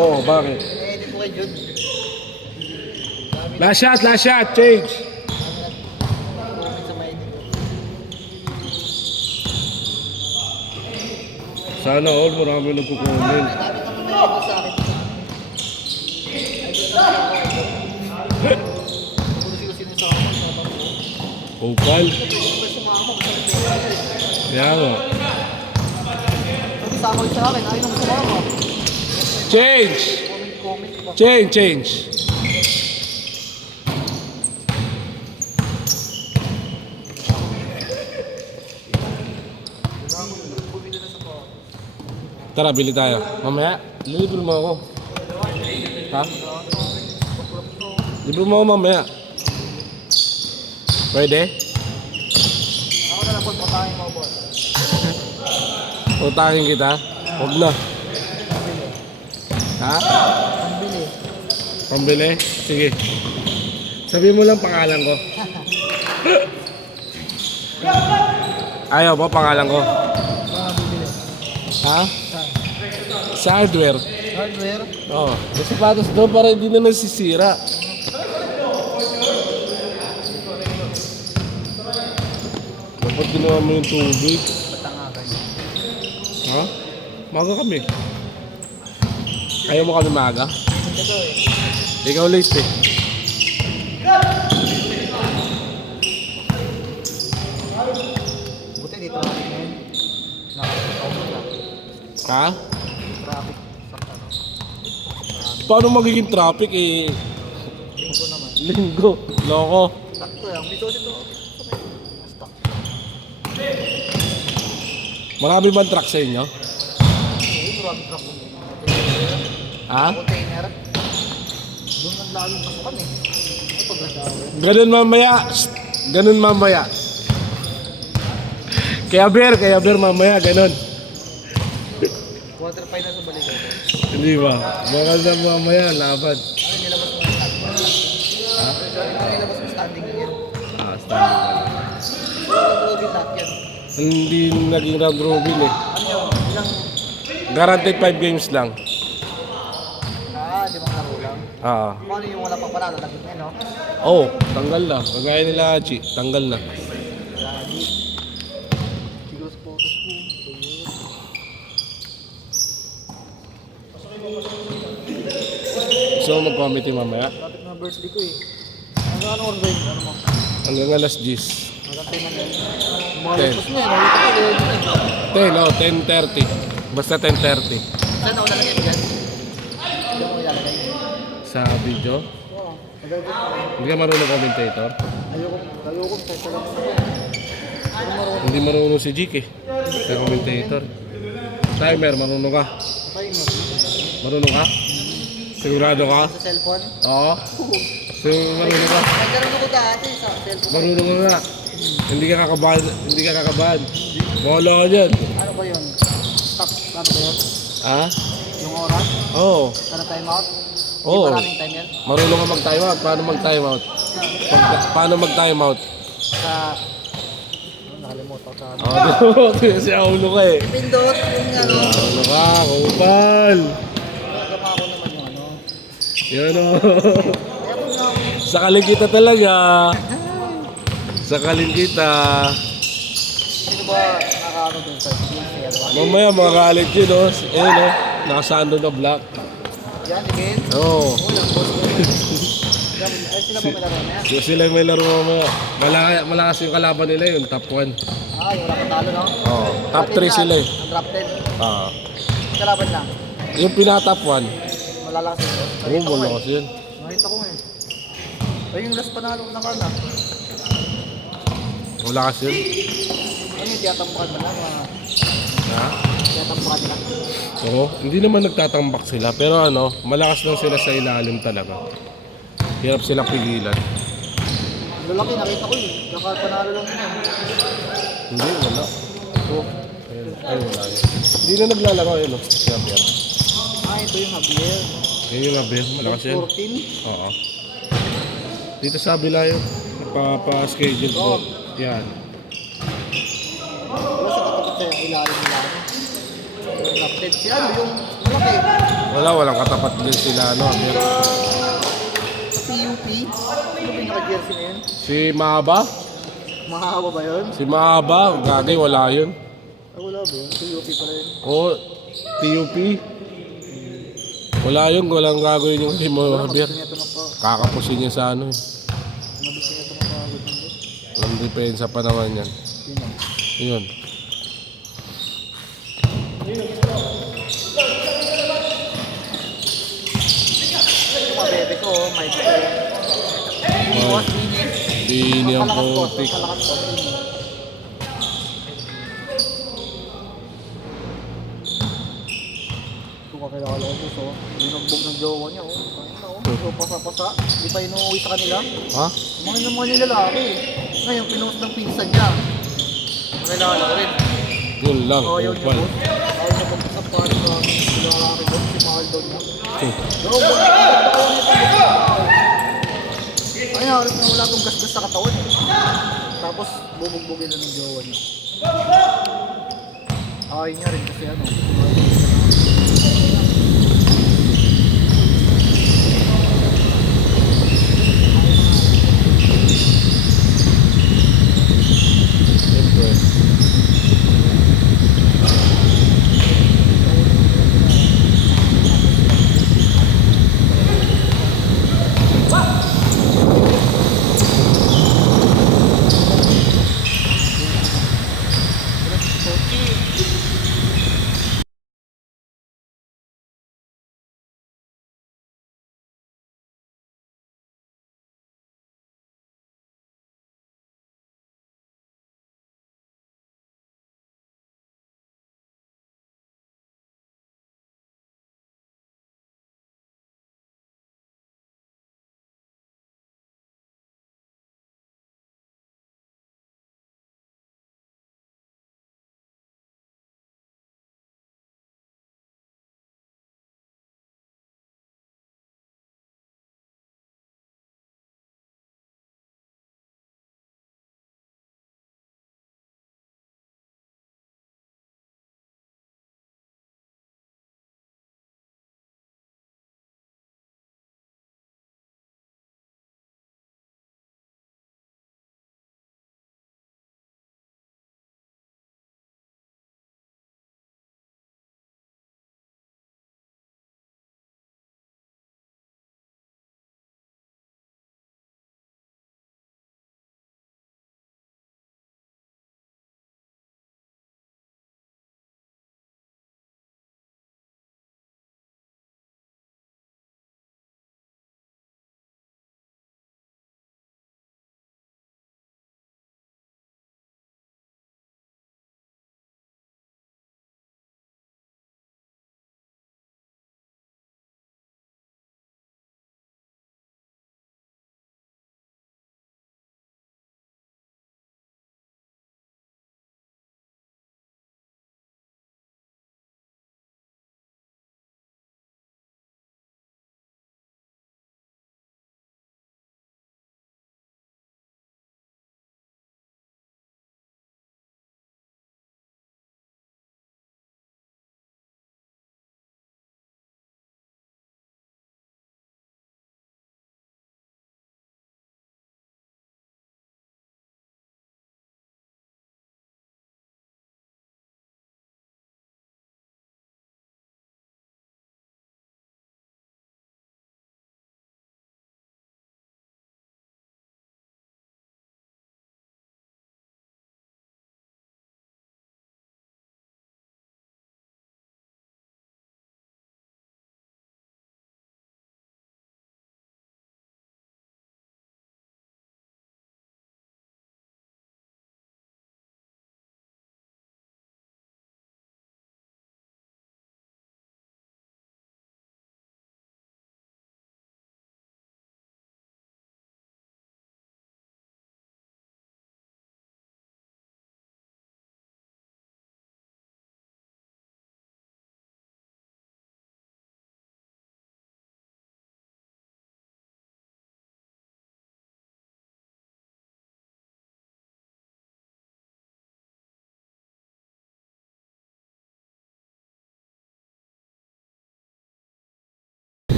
Oo, bakit? Edit mo kay Jude. Last shot, change. Comment sa may edit. Sana all, marami nagko-comment. Sabi ka mo may edit sa akin. Kung sino sa akin, Opal. Kaya nga. Pag isama ulit sa akin, ayaw naman sumama. Change. Comment ba? Change. Tara, bili tayo. Mamaya, libre mo ako. Ha? Libre mo ako mamaya. Pwede? Ako na lang po, patahin mo boss. Utangin kita? Huwag na. Ha? Pambili. Pambili? Sige. Sabihin mo lang pangalan ko. Ayaw ba pangalan ko? Mga bibili. Ha? Sa hardware. Hardware? Oo. Yung sapatos doon para hindi na nasisira. Dapat ginawa mo yung tubig. Batangagan. Ha? Maga kami. Ayaw mo kami maaga? Ito eh. Ikaw late eh. Buti dito natin ngayon. Nakakatawa na. Ha? Traffic. Sakta no? Paano magiging traffic eh? Linggo naman. Linggo. Loko. Sakto yan. May sosit ito. Stock. Marami bang truck sa inyo? Okay, marami truck ko. Ha? Container. Doon ang laging pasukan eh. Ay, pag-rasawa. Ganun mamaya. Shh. Ganun mamaya. Kaya bear mamaya. Ganun. Quarter final sa balikan. Hindi ba? Baka na mamaya. Laban. Ano nilabas mo yung standing? Ha? Ano nilabas mo standing niya? Ah, standing pala. Robin lahat yan. Hindi naging round robin eh. Ano yun? Ilang... Guaranteed 5 games lang. Di ba laro lang? Ah. Paano yung wala pang panalo? Lagit na, no? Oh, tanggal na. Kagaya nila Hachi. Tanggal na. Lagi. Siguro sa photos ko. So, mag-committee mamaya. Lapit na birthday ko eh. Ano oras ba yun? Ano mo? Hanggang alas 10. Magantay na lang. Yung mga 10. lupos niya, nakita ko eh. 10, oh, 10:30. Basta 10:30. Saan ako lalagay mo dyan? Saan mo ilalagay? Sa video. Oo. Magagawin ko. Hindi ka marunong commentator. Ayoko. Sa lang ako eh. Ano marunong? Hindi marunong si Jik eh. Sa commentator. Timer, marunong ka. Patay mo. Marunong ka? Sigurado ka? Sa cellphone? Oo. So, marunong ka. Nagkaroon ako dati sa cellphone. Marunong ka nga. Hindi ka kakabahan. Hindi ka kakabahan. Bahala ka dyan. Ano ba yun? Stop. Ano ba yun? Ha? Yung oras? Oo. Para time out? Oo. Di maraming time yan? Marunong ka mag-time out. Paano mag-time out? Paano mag-time out? Sa... Nakalimutan ko sa... Oo, kasi aulo ka eh. Pindot, yung ano. Aulo ka, kupal. Nagama ko naman yung ano. Yan o. Kaya kung na ako. Sakalin kita talaga. Sakalin kita. Sino ba nakakaano dun sa GC? Mamaya makakalit yun o. Ayun o. Nakasando na black. Yan, again. Oo. Ulang boss ko. Ay, sila ba malaro na yan? So sila may laro mamaya. Malakas yung kalaban nila yun. Top 1. Ah, yung wala pang talo, no? Oo. Top 3 sila eh. Ang drop 10. Oo. Kalaban lang. Yung pinatop 1. Malalakas yun. Oo, malakas yun. Nakita ko eh. Ay, yung last panalo ng karna. Malakas yun. Ano yung tiyatampukan ba lang? Mga Ha? tiyatampukan lang. Oo. Hindi naman nagtatambak sila. Pero ano, malakas lang sila sa ilalim talaga. Hirap silang pigilan. Lalaki, nakita ko eh. Nakapanalo lang yun. Hindi, wala. Ito. Ayun. Ay, wala yun. Hindi na naglalaro yun, no? Si Javier. Ah, ito yung Javier. Yun yung Javier. Malakas yun. 14. Oo. Dito sa kabila yun. Nagpa-schedule ko. Yan. Wala sa katapat sa ilalim nila. Drop 10. Si ano yung Malaki. Walang katapat din sila, no? PUP. Ano ba yung naka-jersey na yun? Si Mahaba? Mahaba ba yun? Si Mahaba, gagi, wala yun. Ah, wala ba yun? PUP pala yun. O, TUP. Wala yun, walang gagawin yung Timo Javier. Mabisi niya ito mapa. Kakapusin niya sa ano eh. Mabisi niya ito mapagod. Walang depensa pa naman yan. Yun lang. Yun. Ito mga bebe ko, Mike. Boss, linis. Dini ang Palakas po, putik. palakas po. Ito ka kilala ko gusto. Binugbog ng jowa niya, oh. So, pasa-pasa. Hindi pa inuwi sa kanila. Ha? Mga naman yung lalaki. Ngayon, pinost ng pinsan niya. Kilala ko rin. Yun lang, Ayaw niya kupal. doon. Ayaw niya pagkasapal ng lalaki doon. Si Mahal doon niya. Ay, halos na wala tong gasgas sa katawan eh. Tapos, bubugbugin na ng jowa niya. Ayaw niya rin kasi ano.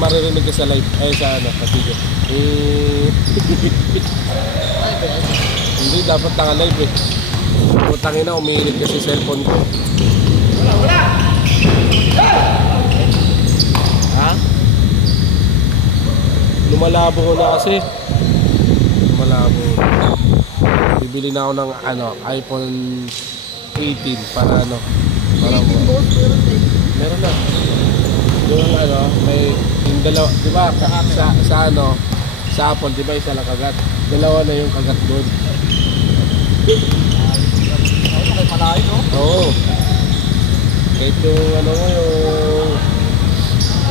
maririnig ka sa live, ay sa ano, sa video. Hindi, dapat naka-live eh. Putangin na, umiinit kasi cellphone ko. Ha? Lumalabo ko na kasi. Lumalabo. Bibili na ako ng ano, iPhone 18 para ano. Para mo. Meron na. Yung ano, may yung dalawa, di ba? Sa ano, sa Apple, di ba isa lang kagat? Dalawa na yung kagat doon. Ay, malayo, no? Oo. Kahit yung ano mo, yung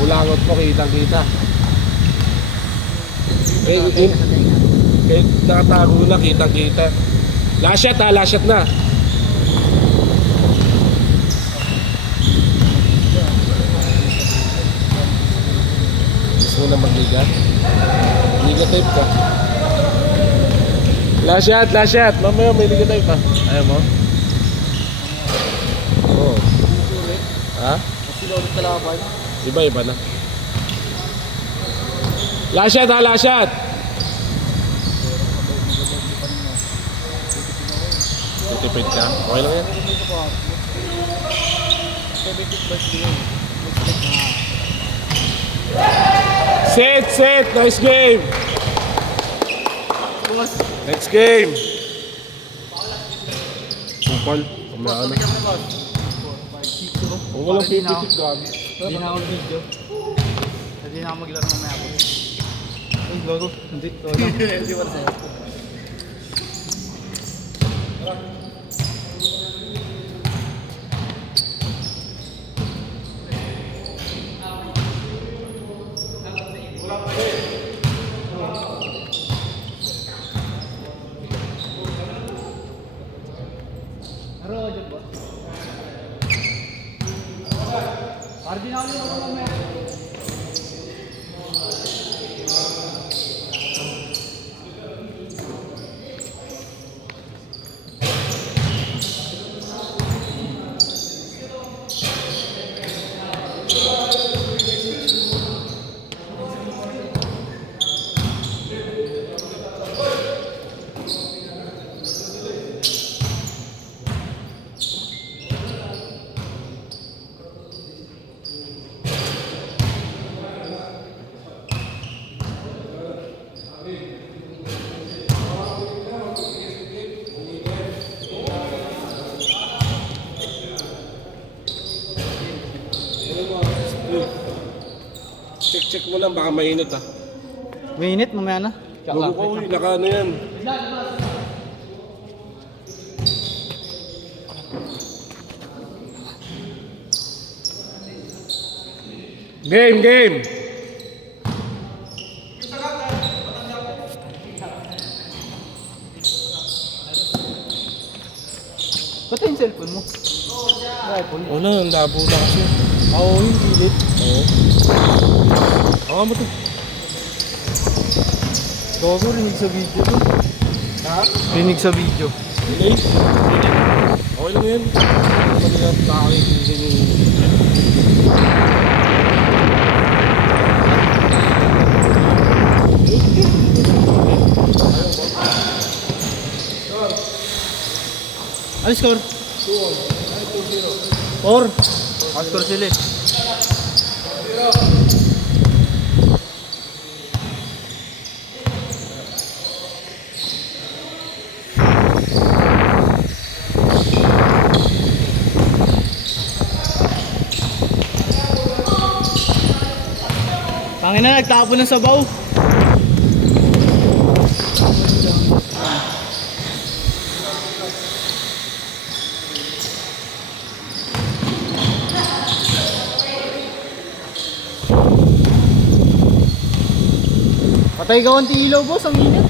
ulangot mo, kitang-kita. Kahit nakatago na, kitang-kita. Last shot ha, last shot na. Gusto mo na magliga? Liga type ka. Last shot, last shot. Mamaya may liga type ka. Ayaw mo? Oo. Ha? Kasi ulit kalaban. Iba-iba na. Last shot ha, last shot. Tipid ka? Okay lang yan. Set! Nice game! Next game! Kupal. Kumaya na. Kung walang pipitik ka. Hindi na ako video. Hindi na ako maglaro mamaya po. Ay, gago. Hindi. Hindi wala sa'yo. Check mo lang, baka mainit ha. Minute, mamaya na. Bago ko, naka ano yan. Game! Ba't yung cellphone mo? iPhone. Wala, ang labo na kasi. Oo, yung pilit. Oo. Baka mo to. Gago, rinig sa video dun. Ha? Rinig sa video. Delay? Okay lang yan. Hindi nila nakakitisin yung... Ano score? 4. Ang score sila eh. Tangin na, nagtapo ng sabaw. Patay ka konti ilaw, boss. Ang init.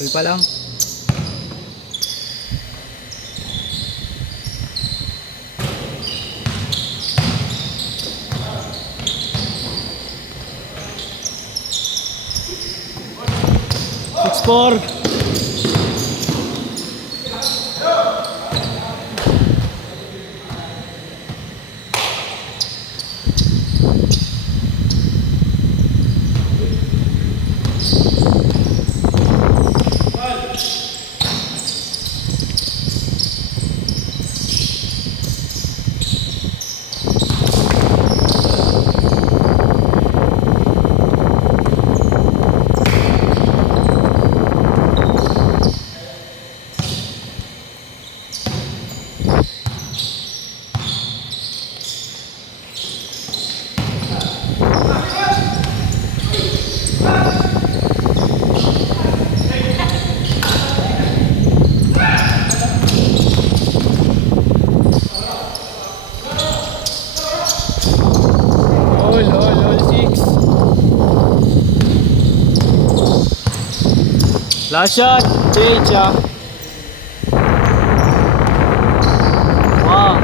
Uy pa lang. Score. Last shot, Jade, wow.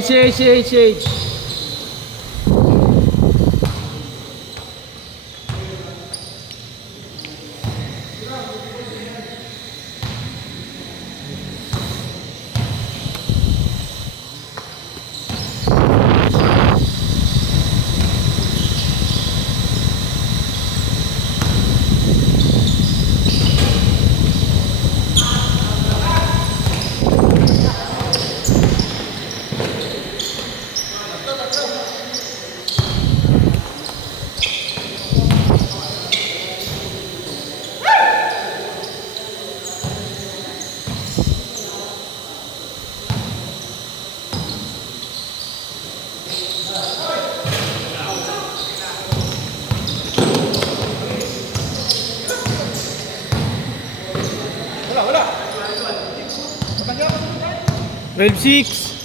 Shade. Wala. 12-6.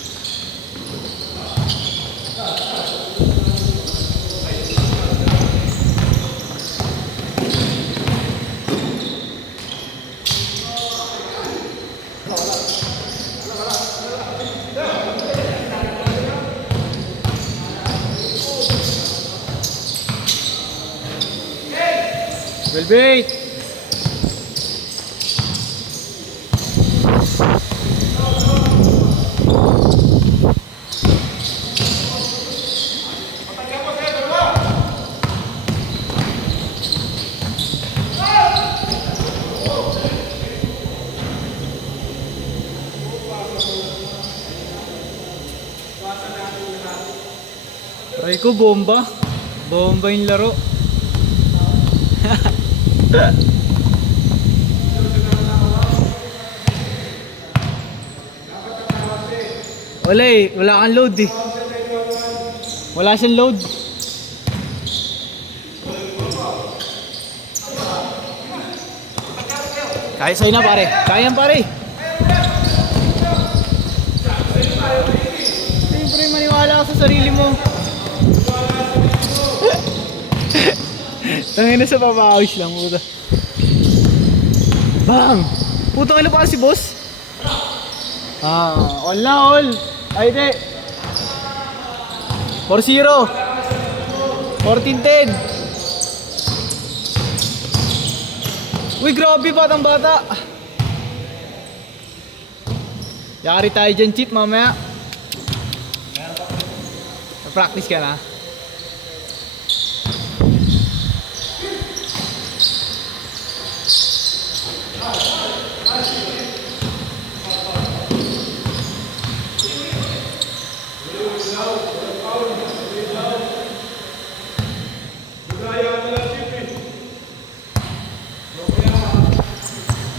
Well bait. Try ko bomba. Bomba yung laro. Wala eh, wala kang load eh. Wala siyang load. Kaya sa'yo na pare, kaya yan pare. Siyempre maniwala ka sa sarili mo. Tangin na sa papawis lang puta. Bang! Putang ilo pa si boss. All na all. Ay di. 4-0. 14-10. Uy grabe batang bata. Yari tayo dyan chip mamaya. Practice ka na.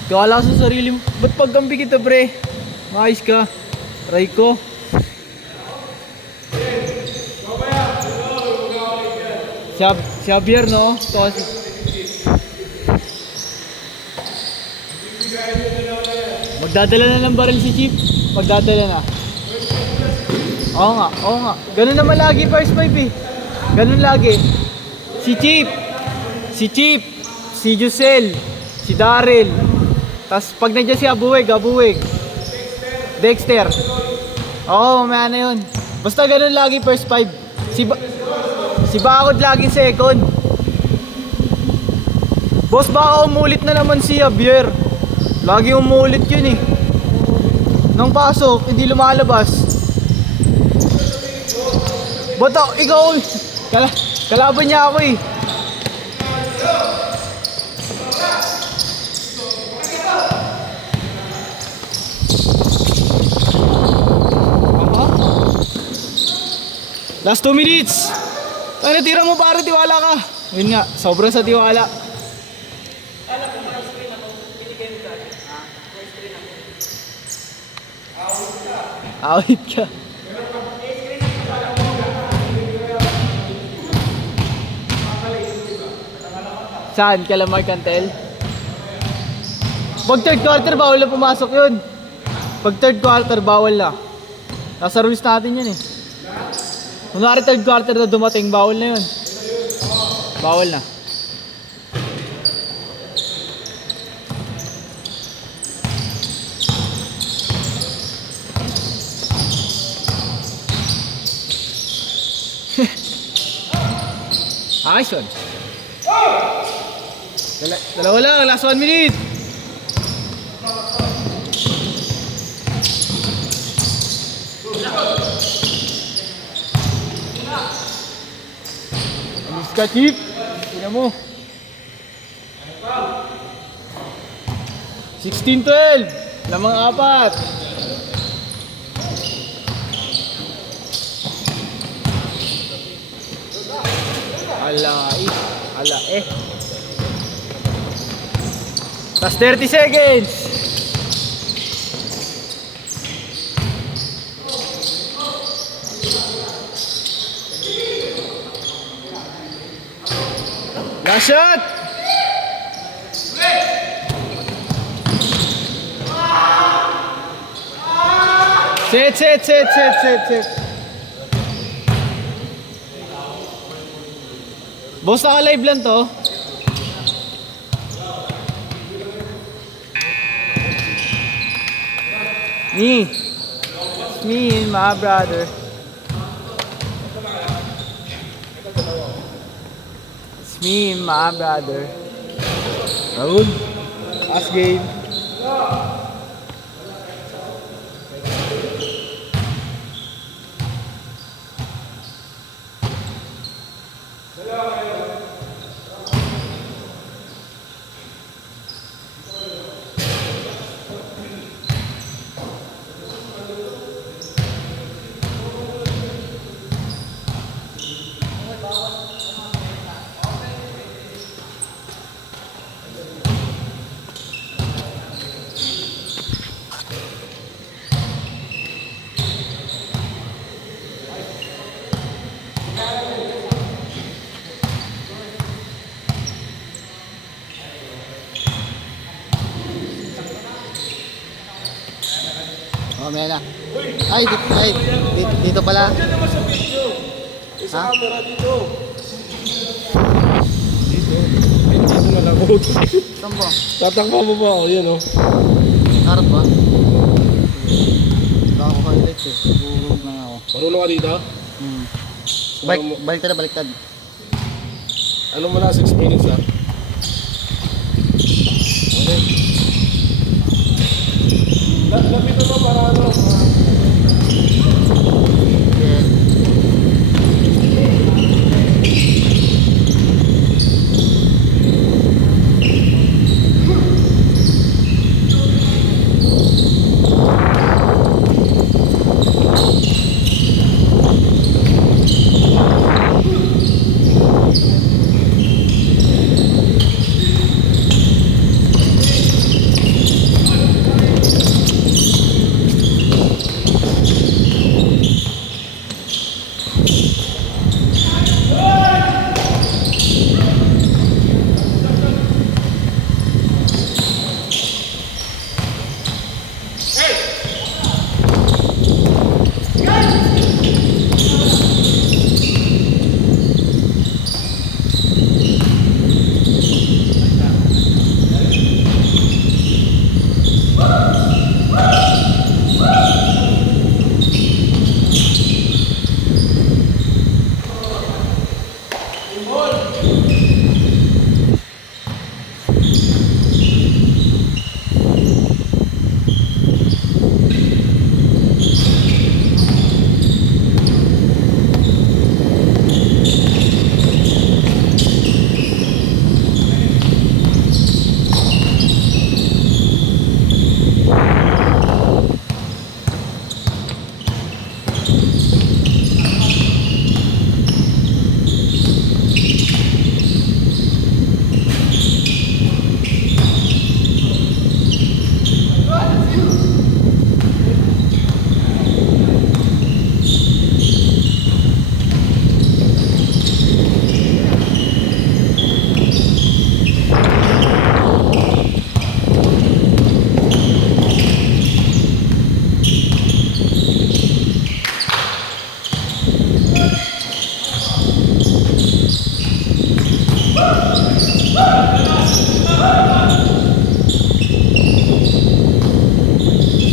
Kala sa sarili mo. Ba't pagkampi kita pre? Maayos ka. Try ko. Si Javier no? Ito kasi. Magdadala na ng baril si Chief. Magdadala na. Oo nga, oo nga. Ganun naman lagi first five eh. Ganun lagi. Si Chief, si Jusel, si Daryl. Tapos pag nandiyan si Abuweg. Dexter. Oo, mamaya na yun. Basta ganun lagi first five. Si Bakod lagi second. Boss, baka umulit na naman si Javier. Lagi umulit yun eh. Nang pasok, hindi lumalabas. Bato, ikaw, kalaban niya ako eh. Last 2 minutes. Ano, tira mo pare, tiwala ka. Yun nga, sobrang sa tiwala. Awit ka. Saan? Kala Mark Cantel? Pag third quarter, bawal na pumasok yun. Pag third quarter, bawal na. Nasa rules natin yun eh. Kunwari third quarter na dumating, bawal na yun. Bawal na. Ayos yun. Dalawa lang, last 1 minute. Alis ka, Chief. Tingnan mo. 16-12. Lamang 4. Ala eh. Last 30 seconds. Last shot. Set. Boss, naka-live lang to. Me and my brother. It's me and my brother. Raul, last game. Oh, may na. Dito pala. Isa camera dito. Dito na lang. Saan ba? Tatakpa mo ba ako? Yan o. Harap ba? Wala ako highlights eh. Bugog lang ako. Marunong ka dito? Baliktad. Ano mo na? 6 minutes lang. Okay. Lapit na ba para ano?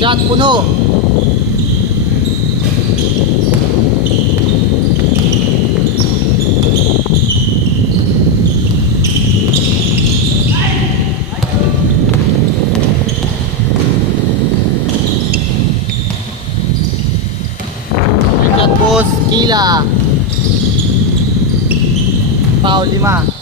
Shot, puno. Shot, boss. Kila. Foul, 5.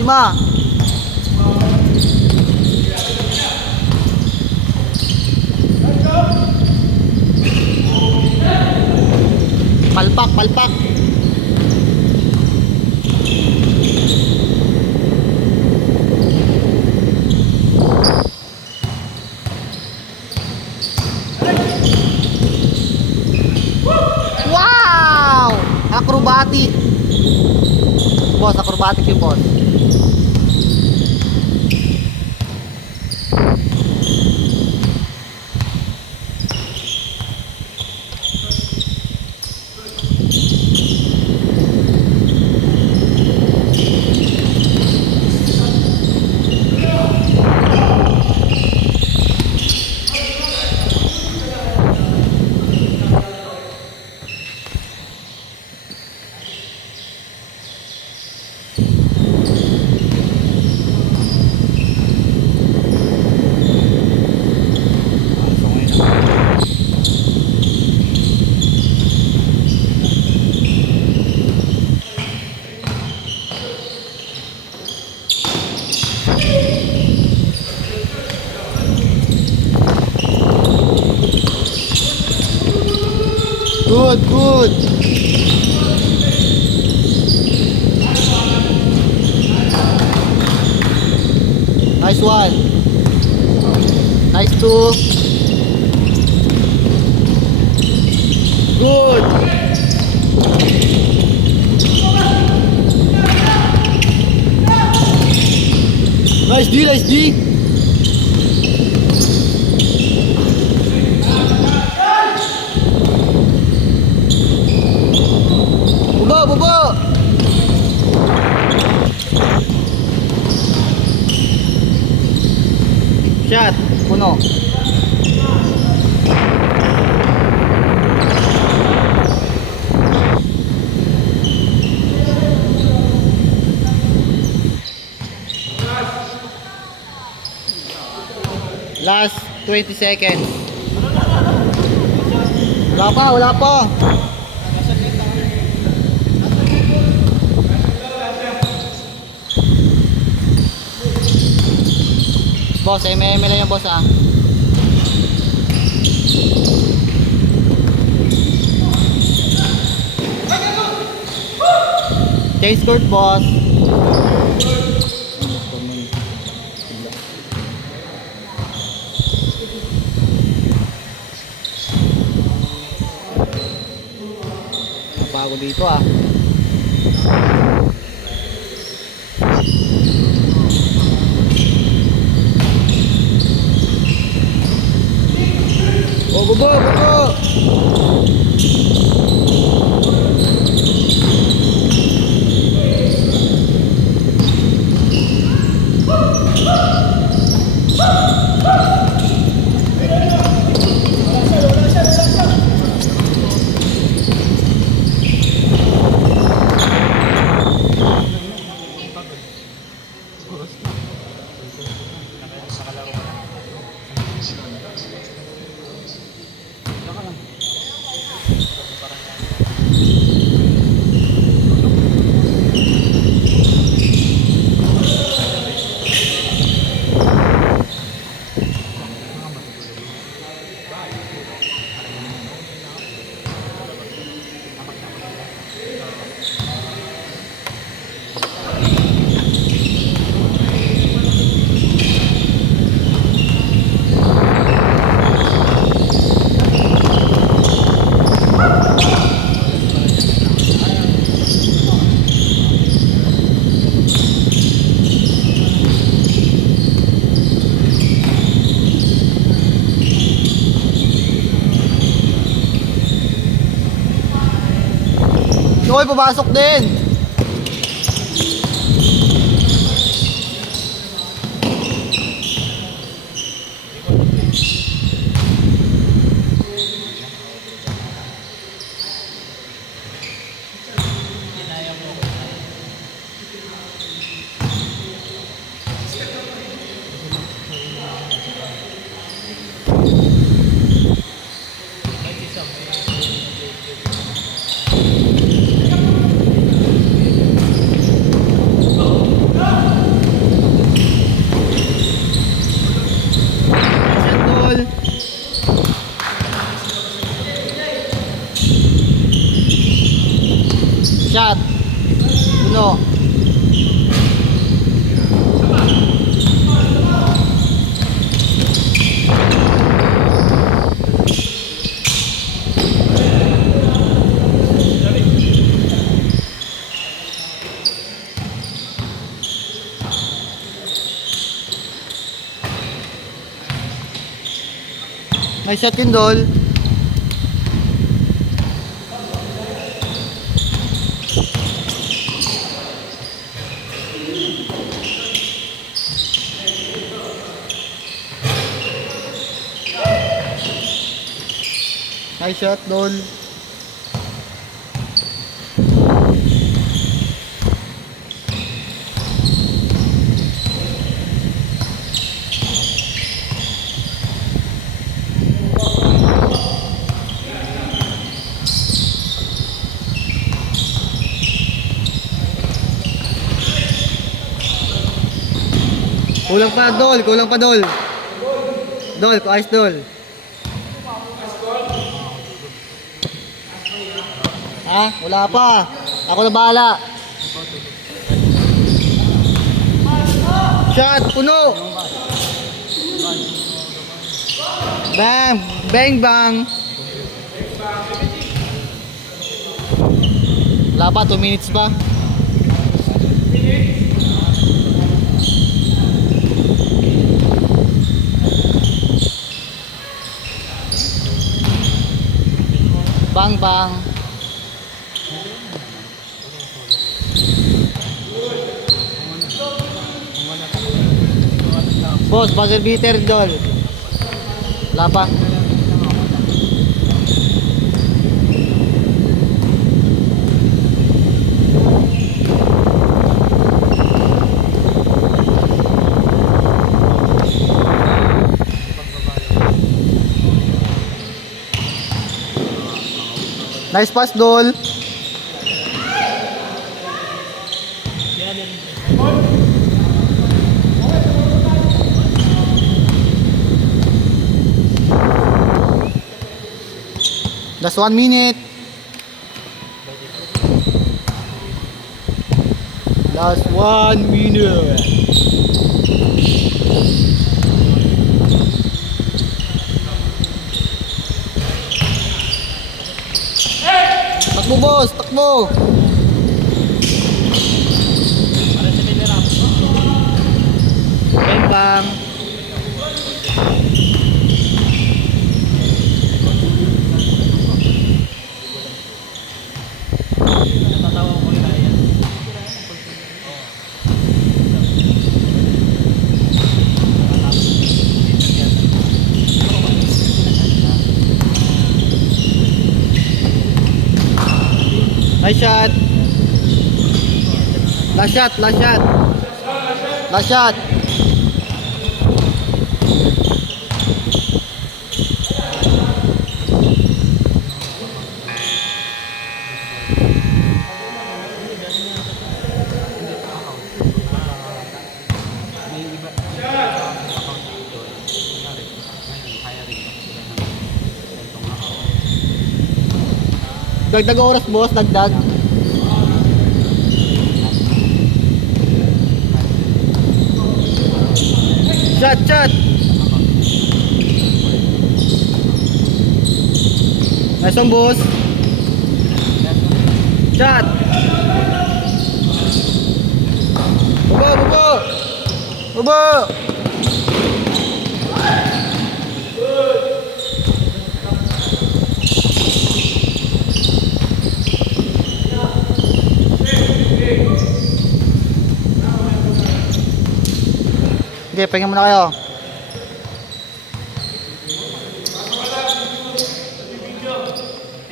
Lima. Palpak, palpak. Wow! Acrobatic. Boss, acrobatic yung boss. Good, good. Nice one. Nice two. Good. Nice D, nice D. Baba. Shot, puno. Last 20 seconds. Wala pa. Boss, MM lang yung boss ah. Chase court boss. Bago dito ah. Oh, bubo! Noy, papasok din. Shot. Uno. May shot Kindol. Nice shot, Dol. Kulang pa, Dol. Kulang pa, Dol. Dol, ayos, Dol. Ha? Wala pa. Ako na bahala. Shot, puno. Bang, bang, bang. Wala pa, 2 minutes pa. Bang, bang. Boss, buzzer beater, Dol. Wala pa. Nice pass, Dol. That's 1 minute. Last 1 minute. Takbo boss, takbo. Bang. Nice shot. Last shot, last shot. Last shot. Dagdag oras boss, dagdag. Shot, shot. Nice one boss. Shot. Baba, baba. Baba. Sige, pahinga muna kayo.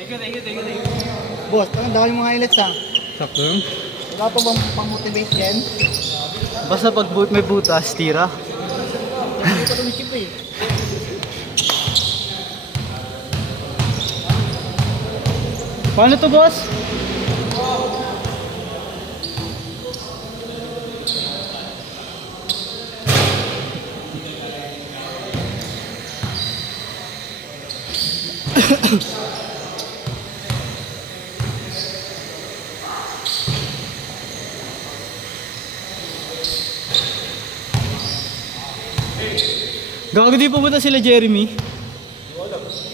Thank you. Boss, tandaan yung mga highlights ha. Sakto yun. Wala pa bang pang-motivate yan? Basta pag may butas, tira. Hindi pa tumikip eh. Paano to, boss? Gago, di pumunta sila Jeremy.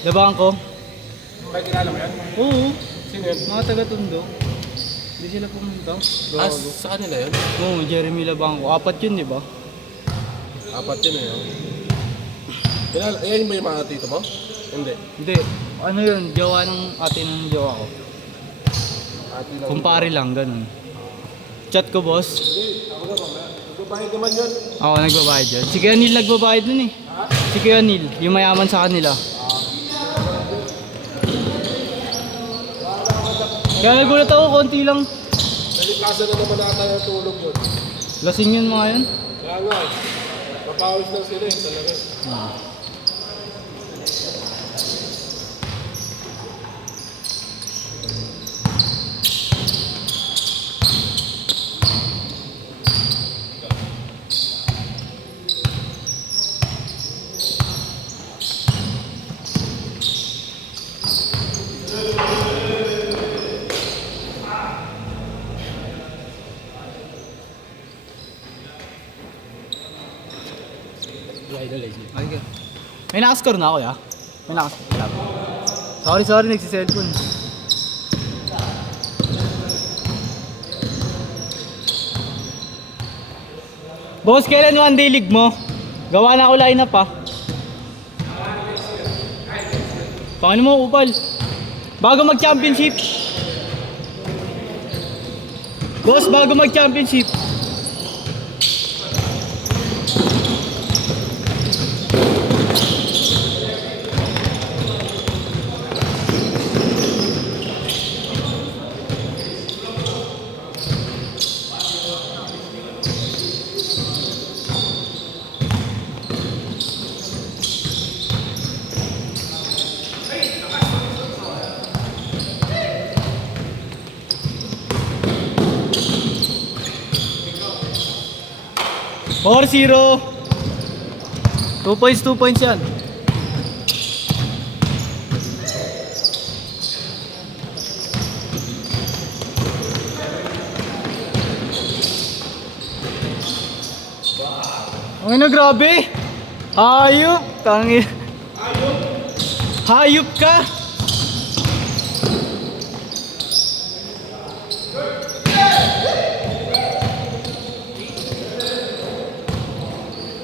Labahan ko. May kilala mo yan? Oo. Sino yun? Mga taga-Tondo. Hindi sila pumunta. Ah, Gago. sa kanila yun? Oo, Jeremy Labahan ko. 4 yun, di ba? Apat yun eh. Kilala, ayan ba yung mga tito mo? Hindi. Hindi. Ano yun? Jowa ng ate ng jowa ko. Ate lang. Kumpare lang, ganun. Chat ko, boss. Hindi, ako na mamaya. Nagbabayad naman yun. Ako nagbabayad dyan. Si Kuya Neil nagbabayad nun eh. Si Kuya Neil, yung mayaman sa kanila. Kaya nagulat ako, konti lang. Naliplasan na naman ata yung tulog yun. Lasing yun mga yun. Kaya nga eh. Mapawis lang sila eh, talaga. Okay. May nakascore na ako ya. May nakascore. Sorry, nagsiselfon. Boss, kailan 1 day league mo? Gawa na ako line-up pa. Paano mo upal? Bago mag-championship. Boss, bago mag-championship. Or 0. 2 points yan. Ang ina, grabe. Hayop. Tangin. Hayop ka.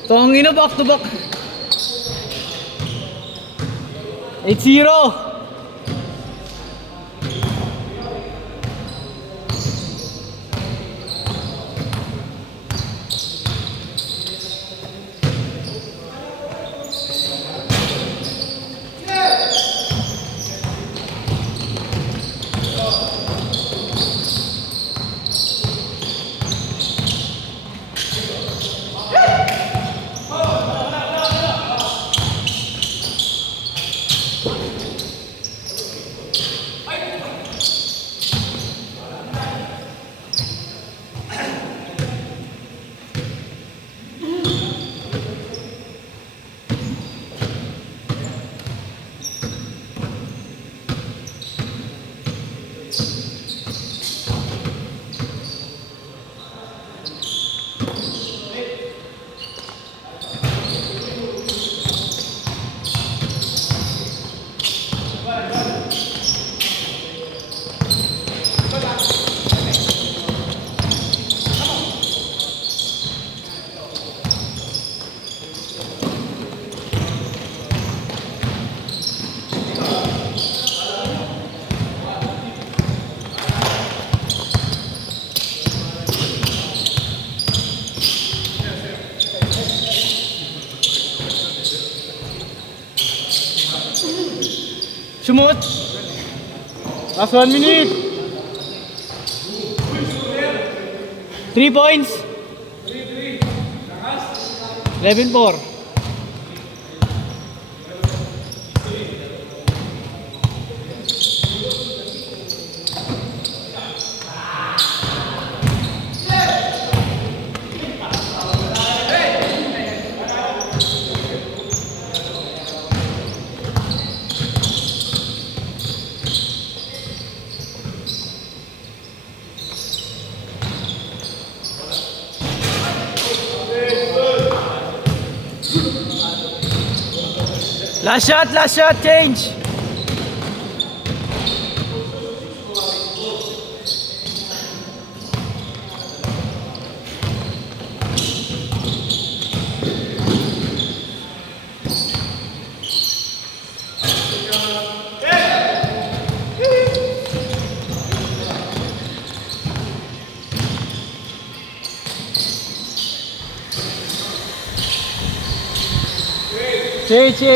Tangin na, back to back. 8-0. Sumot. Last 1 minute. 3 points. 11-4. Last shot, change.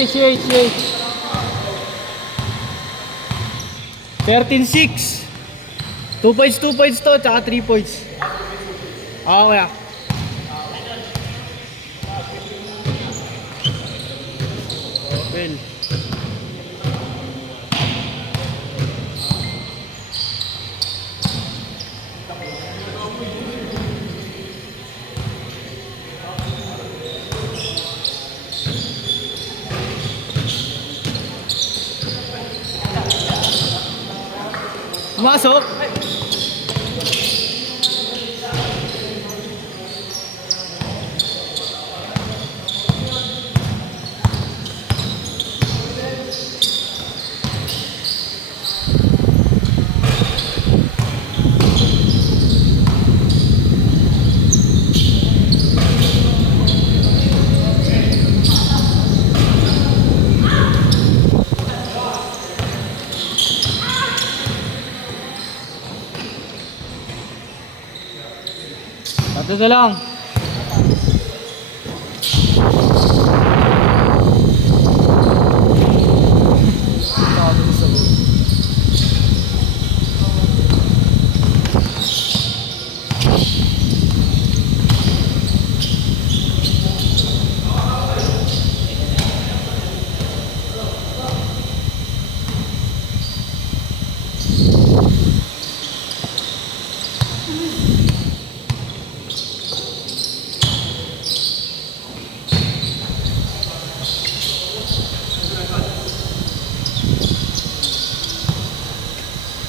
Change. 13-6. 2 points to, tsaka 3 points. Oo, kaya. Well. Masuk. Satu na lang.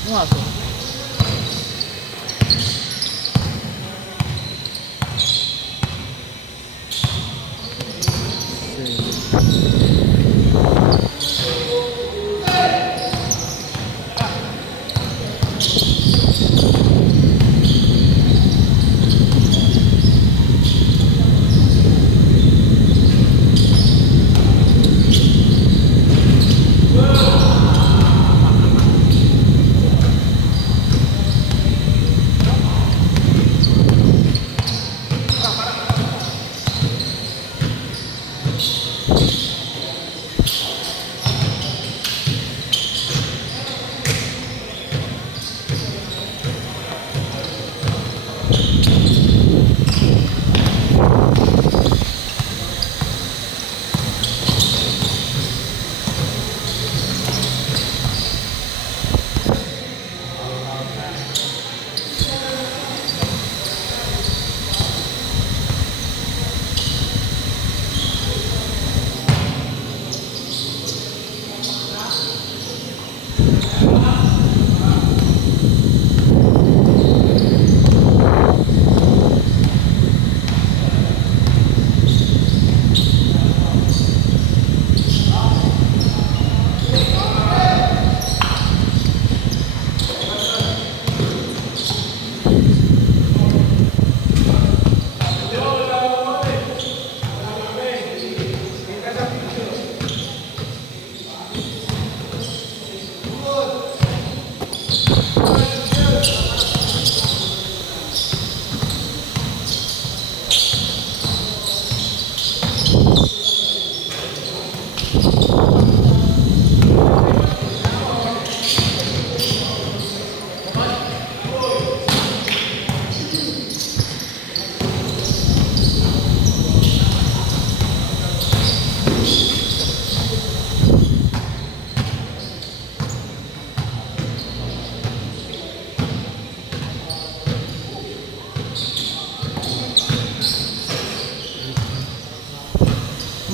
Masuk.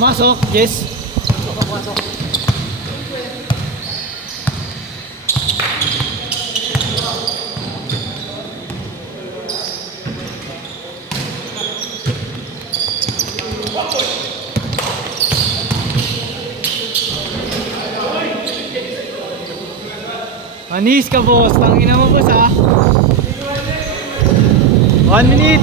Masok, yes. Manis ka, boss. Tangina mo, boss, ha? 1 minute.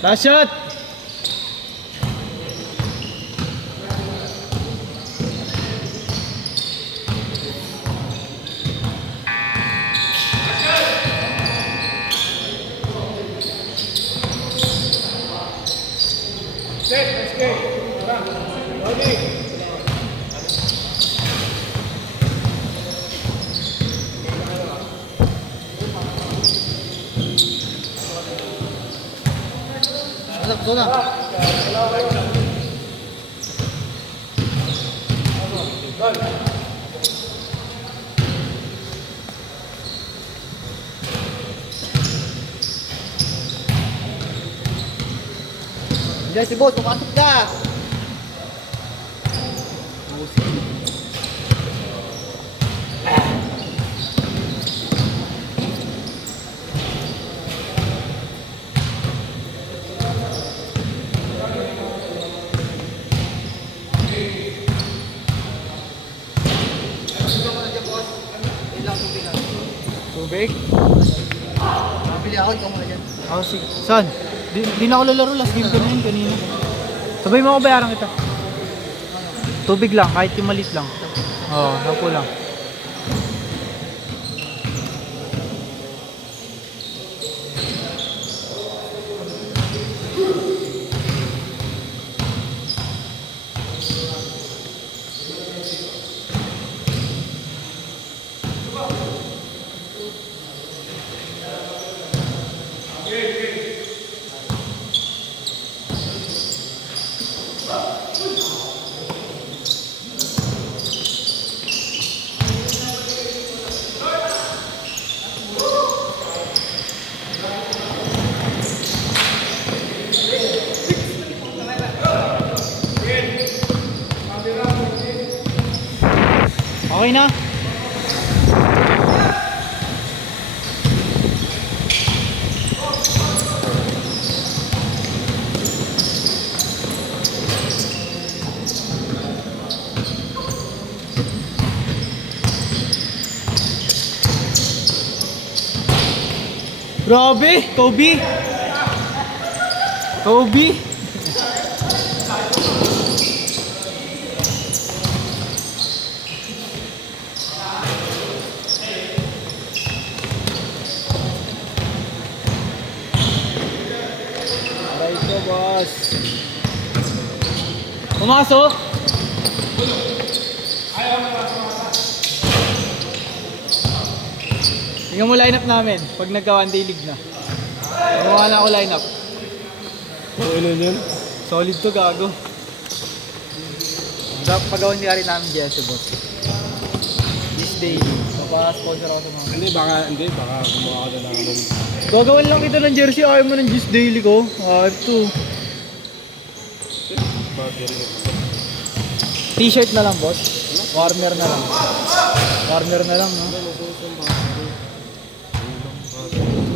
Last shot. Ito na. Diyan si boss, pumasok ka. Tubig? Mabili ako, ikaw muna dyan. Oh, sige. Saan? Di na ako lalaro, last game ko na yun kanina. Sabay mo ako bayaran kita. Tubig lang, kahit yung malit lang. Oo, 10 lang. Okay na? Grabe, Kobe. Kobe. Aray ko, boss. Pumasok. Tingnan mo lineup namin pag nagka-one day league na. Gumawa na ako lineup. Okay na yun. Solid to, gago. Pagawin niya rin namin Jesse, boss. This daily. Mapa-sponsor ako sa mga. Baka gumawa ka na lang. Gagawin lang kita ng jersey. Ayaw mo ng Just Daily ko. Ito. T-shirt na lang, boss. Warner na lang. Warner na lang, no?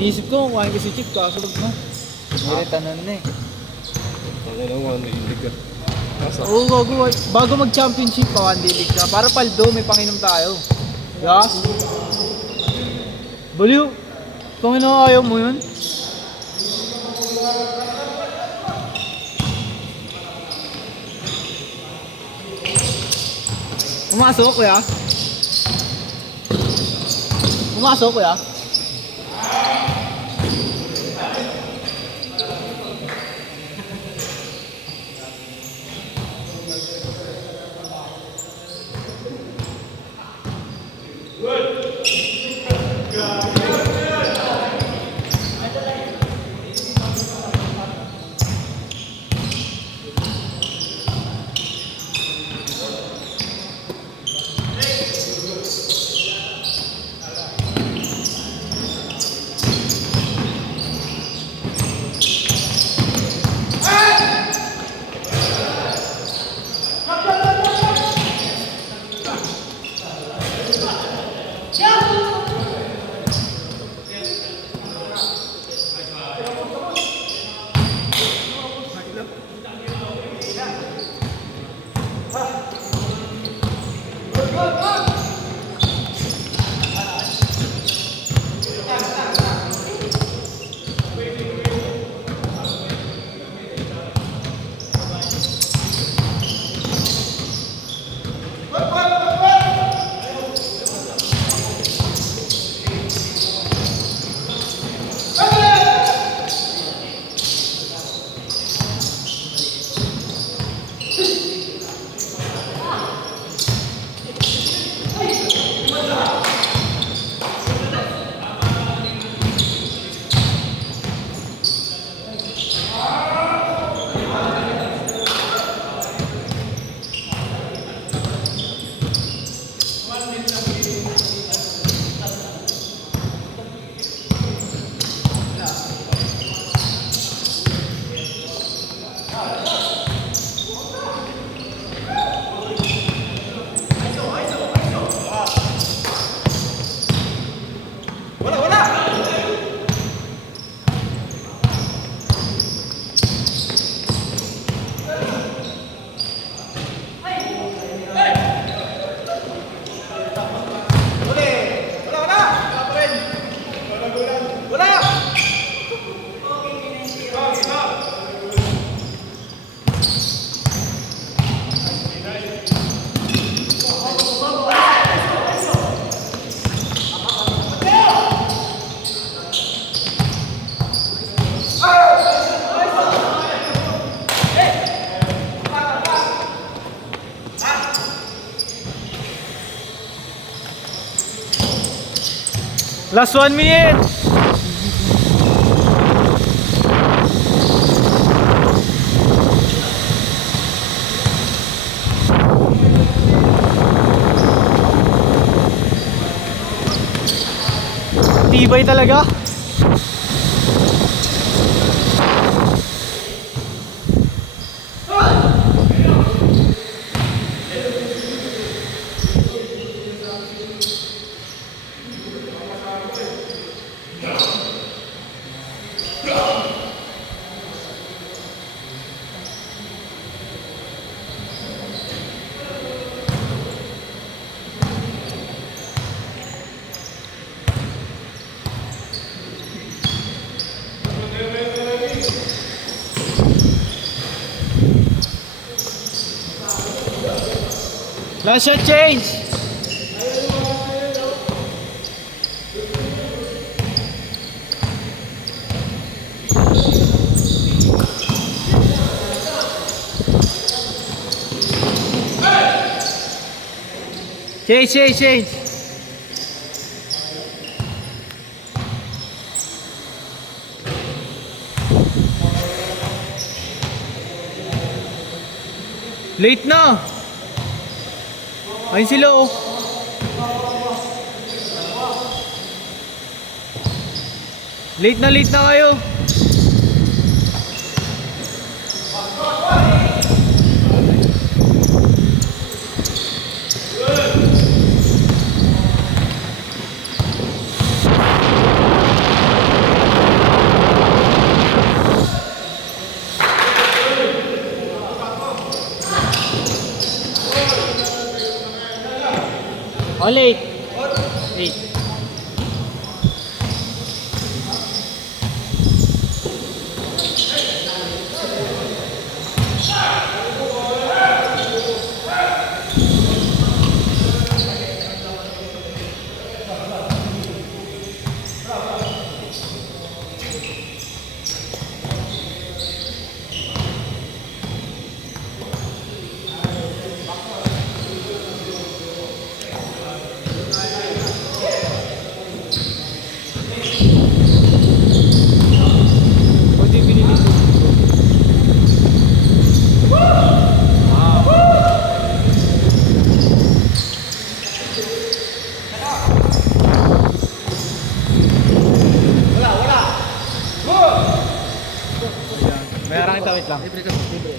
Iniisip ko, kuhain ko si Chip, kaso no? Hindi tanan na eh. Tangin lang, one day ka. Oo, gago. Bago mag-championship pa, one day league ka. Para paldo, may panginom tayo. Yeah? Baliw. Panginoon, ayaw mo yun? Pumasok, kuya. Pumasok, kuya. Last 1 minute! Tibay talaga. Last shot change. Change. Late na. Ayun sila oh. Late na kayo. Oh, late. Pwede binili ko. Bayaran kita, wait lang. Libre ka. Libre.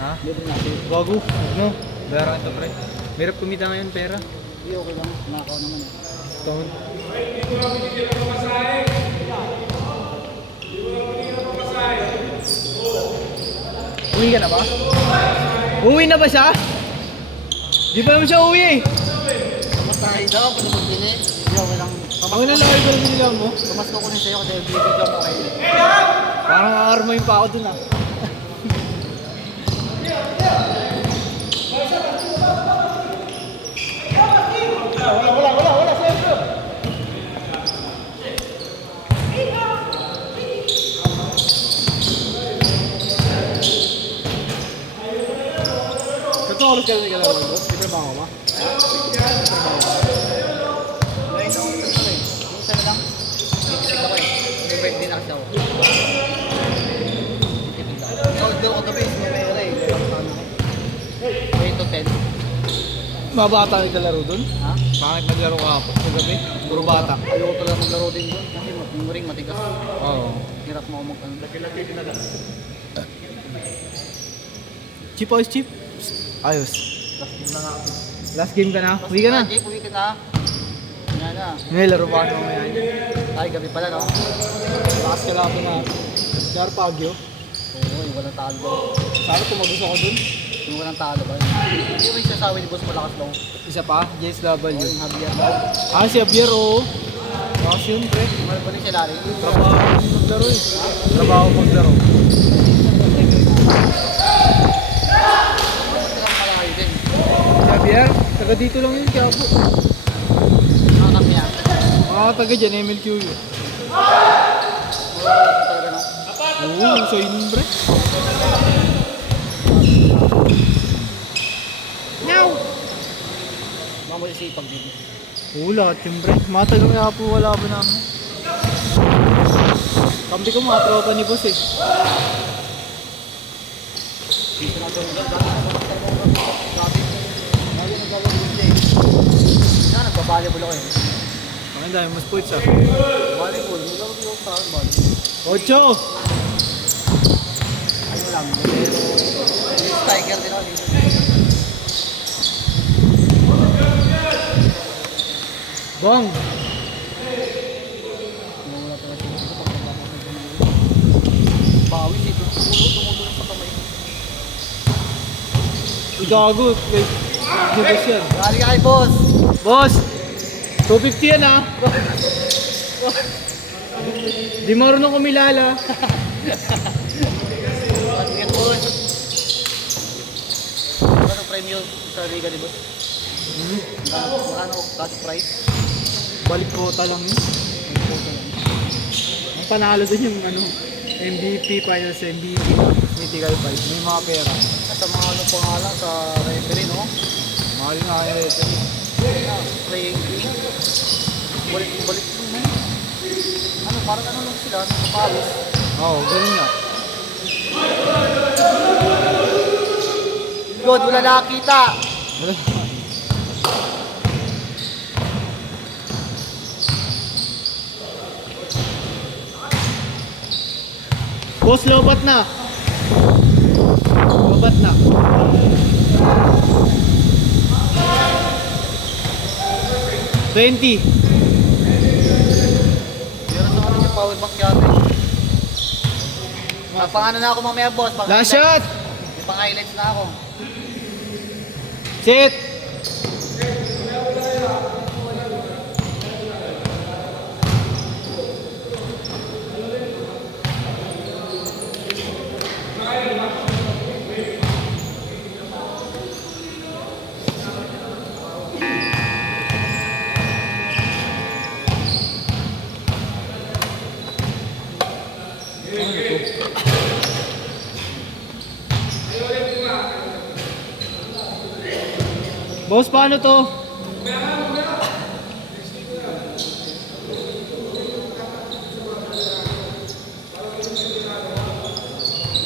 Ha? Libre na. Wago? No? Bayaran kita, pre. Merap kumita ngayon pera. Hindi, okay lang. Nakaw naman eh. Taon. Uwi ka na ba? Uwi na ba siya? Di pa naman siya uwi eh. Matay daw, kung nagbili. Hindi, okay lang. Ako na lang ito nila mo. Tumas ko kunin sa'yo kasi bibigyan mo kayo. Parang aarmayin pa ako dun ah. Wala, sa'yo. Ito oras ka rin kalaro mo? Di ba ako ma? Ngayon nung yung sa'yo lang. Titipid ako eh. May birthday na kasi ako. Titipid ako. Sold daw ako gabi. May pera eh. Wait to 10. Mabata yung kalaro dun? Ha? Bakit naglaro ka po sa gabi? Puro bata. Ayoko talaga maglaro din doon. Kasi yung ring matigas. Oo. Hirap mo ako mag-ano. Chip ayos, chip. Ayos. Last game na nga ako. Last game ka na? Uwi ka na? Jeep, uwi ka na. Yan na. May laro ba ka mamaya niya? Ay, gabi pala no? Lakas ka lang na. Dar Pagyo. Oo, yung walang talo daw. Sana tumagos ako dun. Yung walang talo ba? Hindi mo yung sasawi ni Boss malakas daw. Isa pa, JSW. Oo, yung Javier daw. Ah, si Javier, oo. Lakas yun, pre. Mahal pa rin siya lari. Trabaho maglaro eh. Trabaho maglaro. Mas ka malayo din. Si Javier, taga dito lang yun, kaya po. Ang kami yan. Mga taga dyan, MLQ yun. Talaga no? Oo, so yun, pre. Mga mo sisipag din. Wala, siyempre. Matalong nga po, wala ba namin? Kambi ko mga tropa ni boss eh. Nagbabalibol ako eh. Ang dami mas points ah. Volleyball, nilaro ko sa volleyball. 8! Ayun lang. Tiger din ako dito. Bong! Bawis eh. Tumulong sa kamay. Igago. Di boss yan. Gali ka kay boss. Boss! 250 yan ah. Di marunong kumilala. Sige boss. Ano premium sa liga ni boss? Ano cash price? Balik kota lang yun. Ang panalo dun yung ano, MVP, finals MVP, mythical fight. May mga pera. Sa mga ano pangalan sa referee no? Mahal nga kayo rito. Playing king. Balik mo. Ano parang ano lang sila sa Paris. Oo, ganun nga. God, wala nakakita. Boss, lobat na. Lobat na. $20. Meron sa ano yung power bank yata. Pang ano na ako mamaya boss. Last shot! May pang highlights na ako. Sit! Boss, paano to?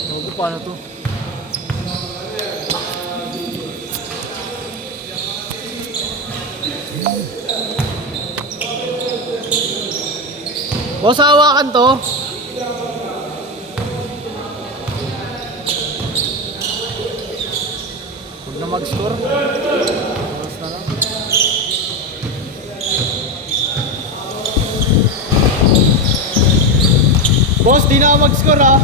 Bobo, paano to? Boss, hawakan to. Huwag na mag-score. Boss na lang. Boss, di na ako mag-score ha.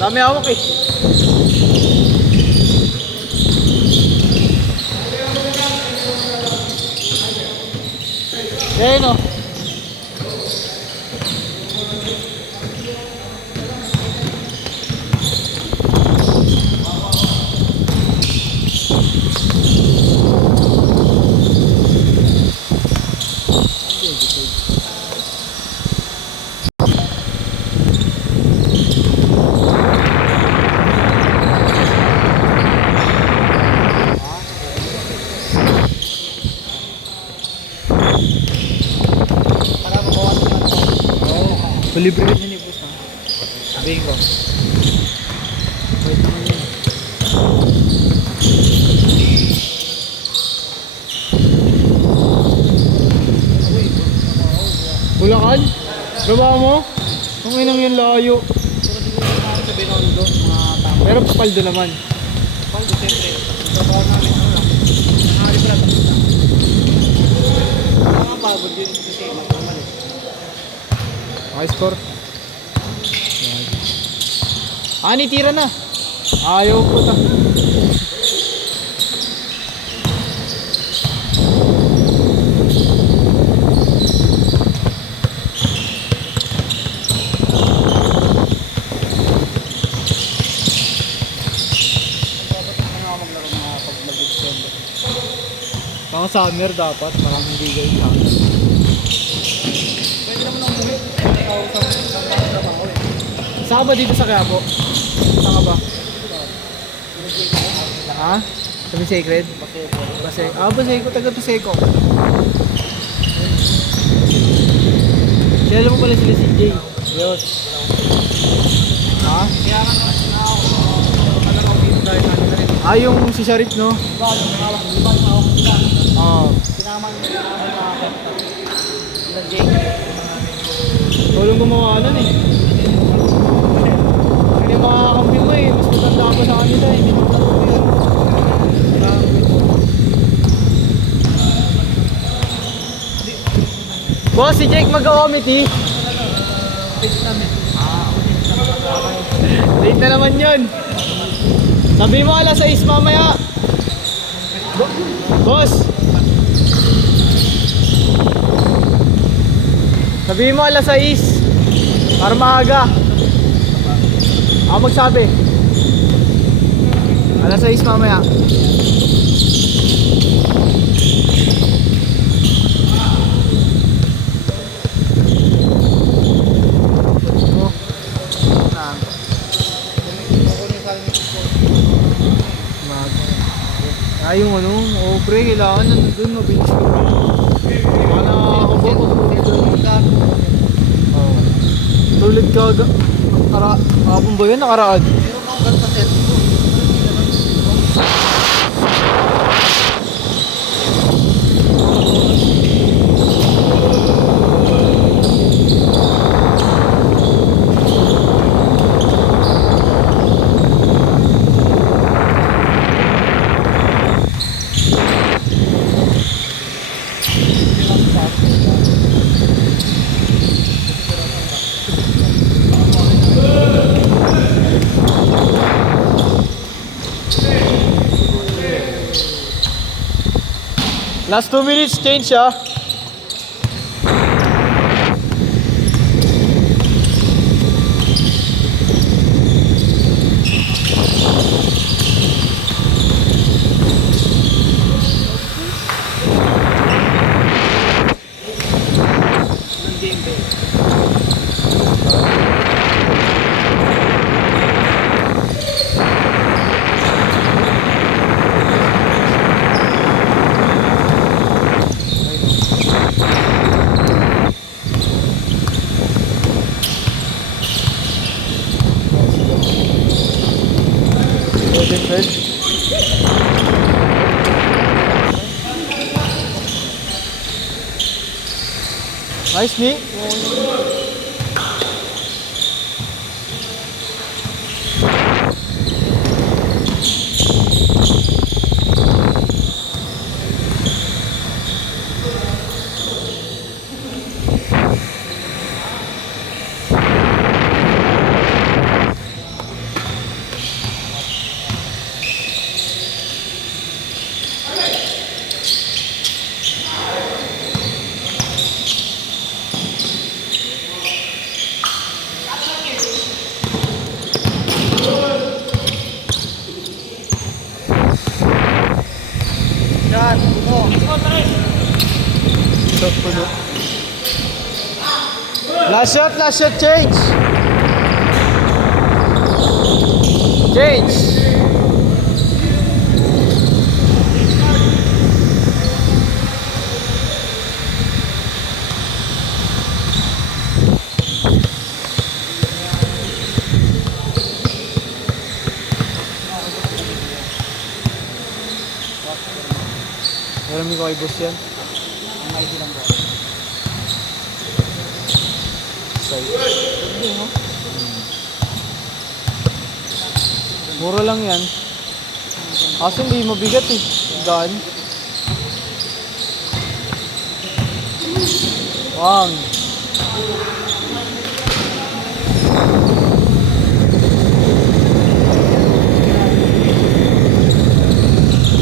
Dami hawak eh. Kaya no. Para mabawasan yung ano. Libre rin yun eh, boss ha. Sabihin ko. Wait naman yun. Bulacan? Baba mo? Kung inang yan layo. Pero di ko naman sa Binondo, mga tama. Pero papaldo naman. Paldo, siyempre. Trabaho namin ano lang. Nakalibrad. Mga pagod yun kasi magkamali. Okay, score. Ani, tira na. Ayaw ko ta. Dapat na nga maglaro mga pag mag-December. Mga summer dapat. Maraming bigay sa akin. Pwede naman ang umuwi. Ikaw sa trabaho eh. Saan ka ba dito sa Quiapo? Saan ka ba? Ha? Sabi sacred? Baseco. Ah, Baseco. Taga Baseco. Kailan mo pala sila si Jay? Yes. Ha? Kaya nga ako dito dahil ano na rin. Ah, yung si Sharif, no? Diba yung hawak nila? Oo. Sinama nila mga sila Jake. Walang gumawa nun eh. Hindi makakampi mo eh. Mas matanda ako sa kanila eh. Hindi mo matanda yan. Boss, si Jake mag-committee. Late na naman yun. Sabi mo alas 6 mamaya. Boss. Sabi mo alas 6 para maaga. Ako magsabi. Alas 6 mamaya. Ay, yung ano, pre, kailangan nandun, mabilis ka pa. Baka nakakabot. Tulad ka, kapon ba yun, nakaraan? Meron kang ganda set. Last 2 minutes, change ah. Nice knee. Yan, puno. Last shot, change. Change. Marami ko kay boss yan. Ang ID lang ba? Mura lang yan. Kaso hindi mabigat eh. Gaan. Wow.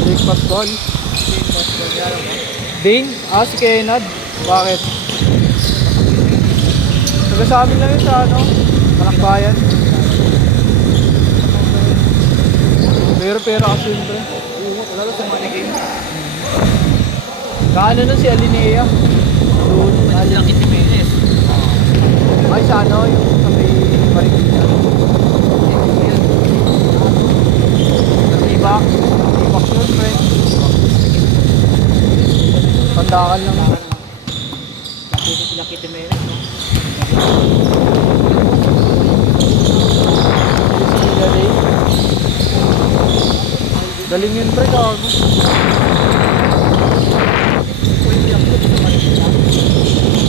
Jake Pascual. Ding? Ah, si Kenneth. Bakit? Taga sa amin lang yun sa ano, Malakbayan. Pero kasi yun, pre. Lalo sa money game. Kaano nun si Alinea? Doon, Laki si Menes. ay sa ano, yung sa may Marikina. Natibak. Natibak yun, pre. lakal lang. Laki Timeres, no? Si Galing. Galing yun pre, gago.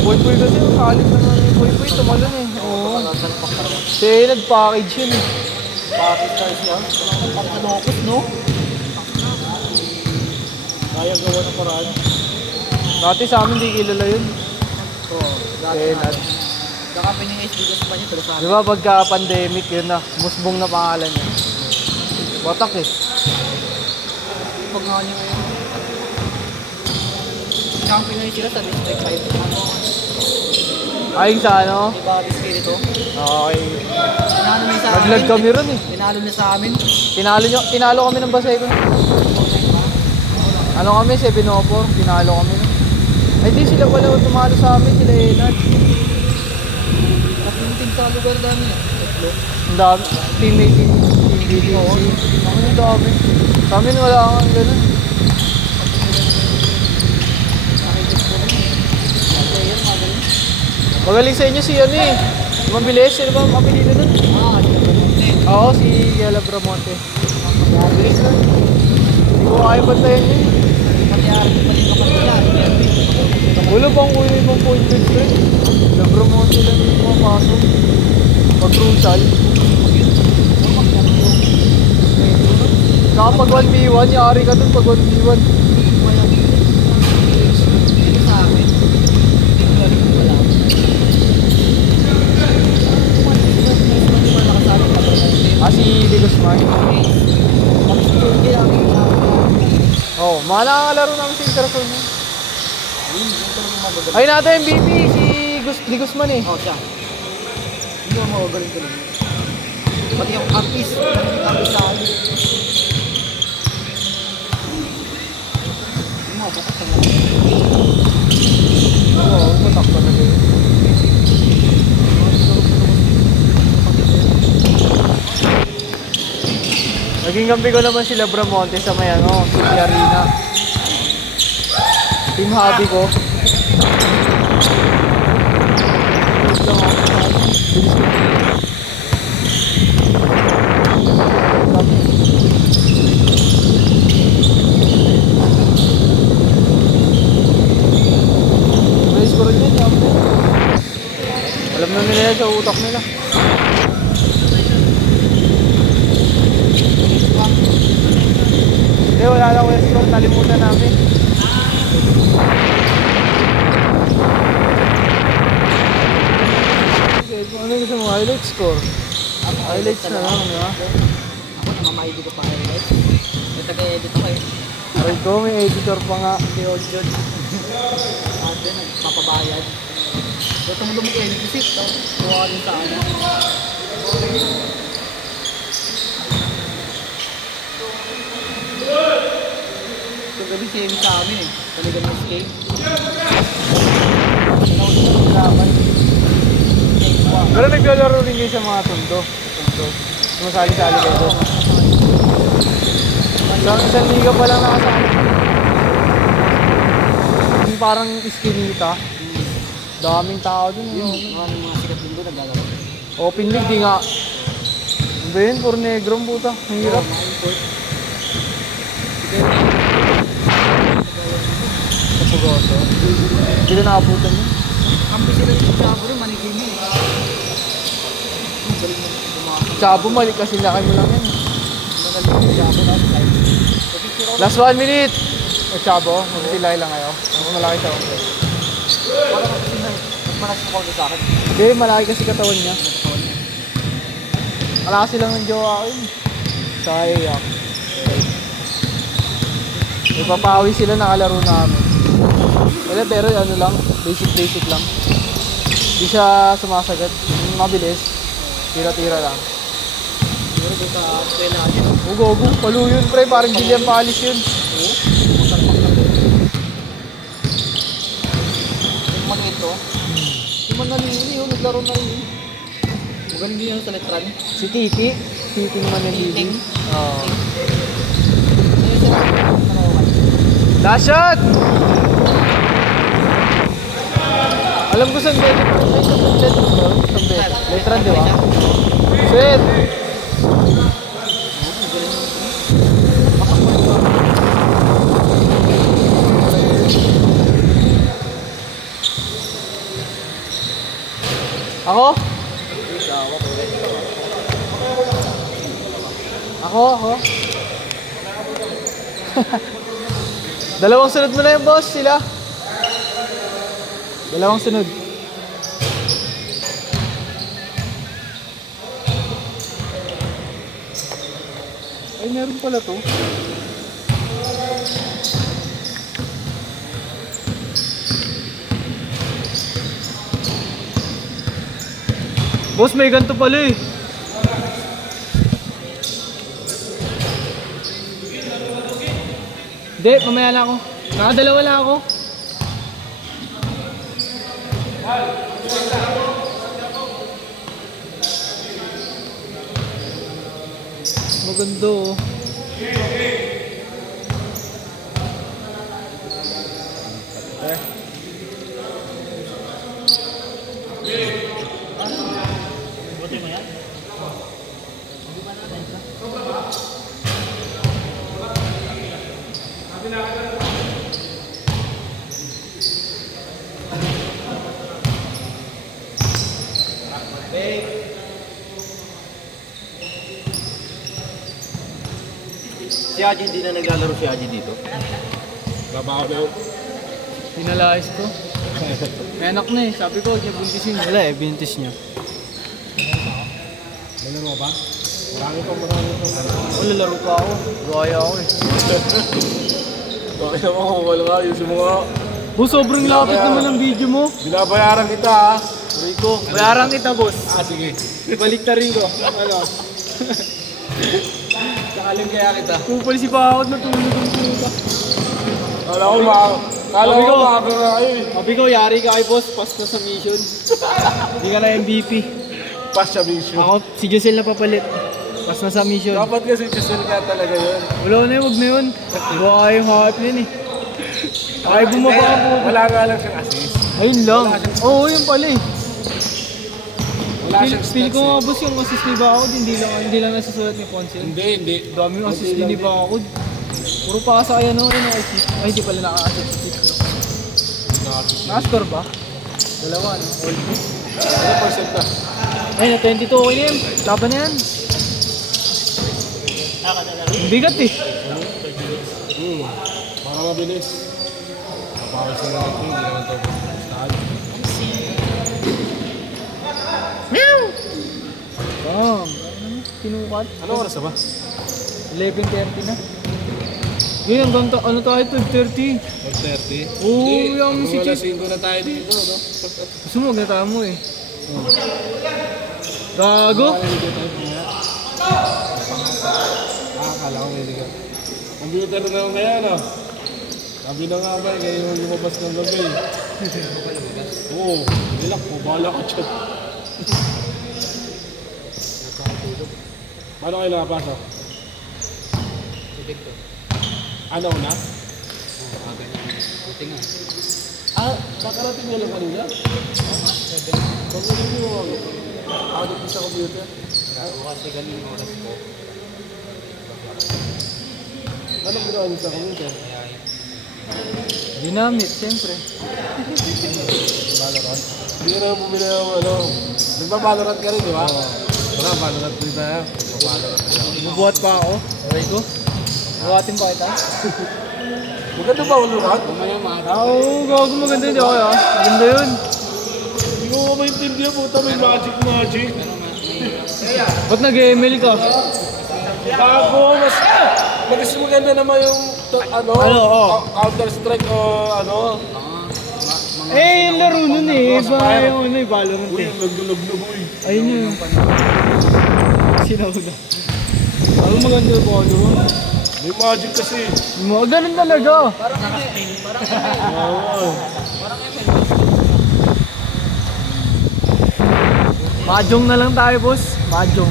Boy kasi, kalit na nga yung boy tumalon eh. Oo. Siya nag-package yun eh. Bakit tayo siya? Pagkalokos, no? Kaya gawa ng paraan. Dati sa amin di kilala yun. Oo, dati Eh, na. Saka pining-HD ko pa niya, pero sa Di ba pagka pandemic yun na, musbong na pangalan niya. Batak eh. pag nga niyo ngayon. Champion na sila sa District 5. Ayun sa ano? Di ba, Espiritu? Okay. Tinalo na sa amin. Nag-lag kami ron eh. Tinalo na sa amin. Tinalo kami ng Baseco. Ano kami, 7-4. Tinalo kami nun. Ay di sila pala tumalo sa amin, sila Enad. Napunting sa lugar dami eh. Ang dami. Teammate team building. Ang dami. Sa amin wala kang ganun. Magaling sa inyo si ano eh. Mabilis, sino ba mapilido nun? Oo, si Gela Bramonte. Mabilis na. Hindi ko kaya bantayan yun. Wala bang kuya ibang point guard ko eh. Gela Bramonte lang yung pumapasok. Pag-crucial. Saka pag 1v1, yari ka dun pag 1v1. Si De Guzman. Oh, mga nakakalaro namin sa Interson niya. Ay natin MVP, si De Guzman eh. Oo, siya. Hindi mo magaling ko lang. Pati yung artist sa akin. Hindi mo, batak ka lang. Oo, matak talaga yun. Naging kampi ko naman sila Bramonte sa may ano, City Arena. Team hobby ko. Malis ko rin yan, yun. Alam na nila yan sa utak nila. Hindi, wala lang West Coast, nalimutan namin. Okay, ano gusto mo? Highlight score? Highlights na lang, di ba? Ako namamaidi ko pa highlights. May taga-edit ako eh. Aray ko, may editor pa nga. Si Ojon. Ate, nagpapabayad. So, tumulong mo edit isip. Kuha rin sa ano. So, gabi same sa amin eh. Talagang mas game. Pero naglalaro rin kayo sa mga tundo. Sumasali-sali kayo doon. Isang liga pa lang nakasali. Yung parang iskinita. Daming tao dun. Yung mga sikat din doon naglalaro. Open league, di nga. Ano ba yun? Puro negrong puta. Ang hirap. Kapugoso. Hindi na nakabutan yun. Kampi sila yung Chavo rin, manigimi eh. Ang galing mo bumasok. Chabo, mali kasi laki mo lang yan. Magaling yung Chavo na slide. Last 1 minute! O Chabo, magsilay lang kayo. Ako malaki siya. Wala ka kasi na, mas malaki ko sa akin. Hindi, malaki kasi katawan niya. Malaki lang ng jowa ko yun. Sayang. Ipapawi sila nakalaro namin. Wala, pero ano lang, basic lang. Di siya sumasagat. Mabilis. Tira-tira lang. Siguro doon sa eskwela din. Ugo, palo yun pre, parang Gillian Palace yun. Oo, masalpak na doon. Yung maliit to. Yung manalili yun, naglaro na rin yun. Magaling din yun sa letran. Si Titi. Titi naman yung Titing. leading. Oo. Ayun siya, ano, Last shot! Alam ko saan Letran. Ay, sa Letran ba? Letran, di ba? Sweet! Ako? Ako? Dalawang sunod mo na yung boss, sila. Dalawang sunod. Ay, meron pala to. Boss, may ganito pala eh. Hindi, mamaya na ako. Nakadalawa lang ako. Maganda oh. Si Haji, hindi na naglalaro si Haji dito. Trabaho na yun. Pinalayas ko. May anak na eh. Sabi ko, siya buntisin. Wala eh, bintis niya. May laro ba? Marami pa. Wala, laro pa ako. Gaya ako eh. Bakit naman kung wala ka? Ayusin mo nga. Sobrang lapit naman ang video mo. Binabayaran kita ha. Rico, bayaran kita boss. Sige. Balik na rin ko. Ano? Sakalim kaya kita. Kupal si Bakod na tulog ang puta. Kala ko makaka na kayo eh. Sabi ko, yari ka kay boss. Pass na sa mission. Hindi ka na MVP. Pass siya mission. Ako, si Josel na papalit. Pass na sa mission. Dapat kasi Giselle kaya talaga yun. Wala na yun, wag na yun. Iba kayong hype yun eh. Ay, bumaba ka po. Wala nga lang siyang assist. Ayun lang. Oo, yun pala eh. Wala siyang Feel stats ko eh. nga boss yung assist ni Bakod, hindi lang nasusulat ni Ponce. Hindi. Daming assist din ni Bakod. Puro pa sa kaya no, yun ang assist. Ay, hindi pala naka-assist. Naka-score ba? Dalawa, no? All good. Ano percent na? Ay, na 22 okay na yun. Laban na yan. Ang bigat eh. Para mabilis. Para sa mga hindi naman ito. Start. Bam. Kinukat. Ano oras na ba? 11:30 na. Ngayon, hanggang ano tayo? 12:30. 12:30? Oo, yung si Chief. Chief. 5 na tayo dito, no? Gusto mo, magnata mo eh. Gago. Akala ko hindi ka. Computer na naman kaya, no? Sabi na nga ba, kaya yung lumabas ng gabi. Oo, nilak mo, bahala ka chat. Paano kayo nakapasok? Ano na? Kakarating nyo lang kanina? Pag-ulit nyo, out of sa computer. Kasi galing oras ko. Anong ginawa nyo sa computer? Ginamit, siyempre. Valorant? Hindi ka na bumili ng ano. Nagpa-Valorant ka rin, di ba? Wala, Valorant din tayo. Valorant din ako. Bubuhat pa ako. Okay ko. Buhatin pa kita. Maganda ba Valorant? Mamaya mga. Oo, gago maganda yun. Okay ah. Maganda yun. Hindi ko maintindihan po. May magic. Ba't nag-ML ka? Bago, mas maganda naman yung Ano, oo. Counter-Strike o ano. Eh, yung laro nun eh. Iba yung ano, Valorant Uy, eh. nagdulag na boy. Ayun yun. Sinauna. Ano maganda yung Valorant? May magic kasi. Mga ganun talaga. Oo. Mahjong na lang tayo, boss. Mahjong.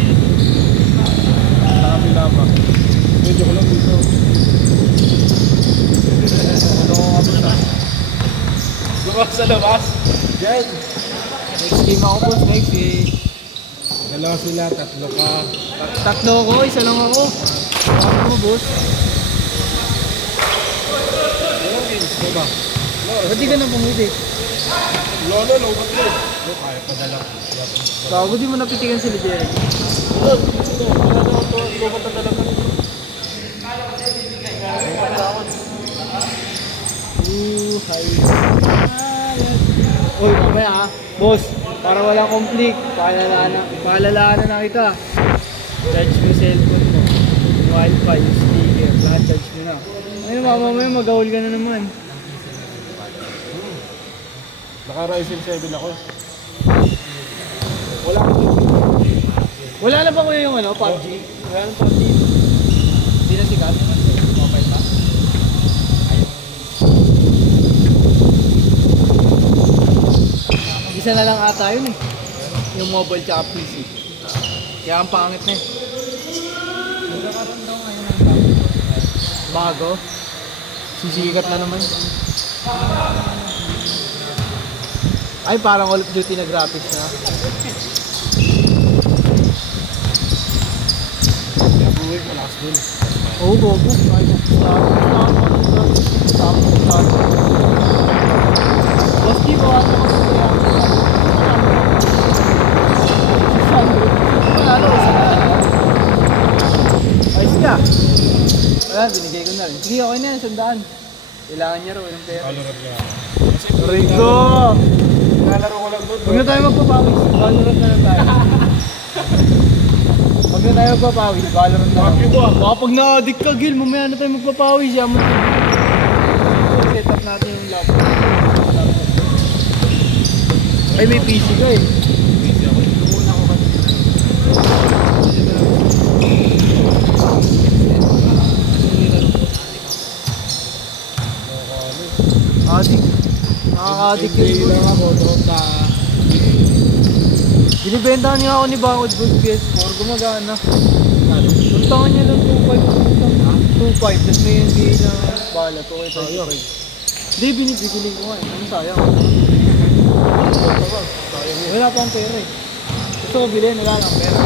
Marami lamang. Medyo ko lang dito. Lumabas sa labas. Yan. Next game ako boss, next game. Dalawa sila, tatlo ka. Tatlo ako, isa lang ako. Ano mo boss? Ilang games mo ba? Ba't di ka na pumili? Lolo, lobat mo. Kaya pa dala. Bago di mo napitikan sila Jerry. Wala na ako. Lobat na dala ka. Hi. Uy, mamaya ha. Boss, para walang conflict, paalalaan na kita. Charge mo yung cellphone mo. Yung wifi, yung speaker, lahat charge mo na. Ayun, mamaya mag-awol ka na naman. Naka-Ryzen 7 ako. Wala akong Wala na ba kuya yung ano, PUBG? Wala na PUBG? Hindi na sikat? Mobile pa? Isa na lang ata yun eh. Yung mobile tsaka PC. Kaya ang pangit na eh. Bago? Sisikat na naman. Ay, parang Call of Duty na graphics na. Kaya buhay, malakas dun. Oo, bobo. Ay, stop. Boss, di ba ako kaya ayos ka. Wala, binigay ko na rin. Sige, okay na yan, sandaan. Kailangan niya raw, ng pera. Valorant nga. Rico! Nalaro ko lang dun. Huwag na tayo magpapawis. Valorant na lang tayo. Huwag na tayo magpapawis. Valorant na lang. Baka pag na-addict ka, Gil, mamaya na tayo magpapawis. Yaman. Set up natin yung laptop. Ay, may PC ka eh. Adik. Nakaka-addict yun. NBA lang ako, Dota. Binibenta niya ako ni Bangod Good PS4. Gumagana. Tuntangan niya lang 2.5. 2.5. Tapos may NBA na bala. 2.5. Hindi, binibigilin ko nga eh. Ano sayang? Wala pa ang pera eh. Gusto ko bilhin, wala lang pera.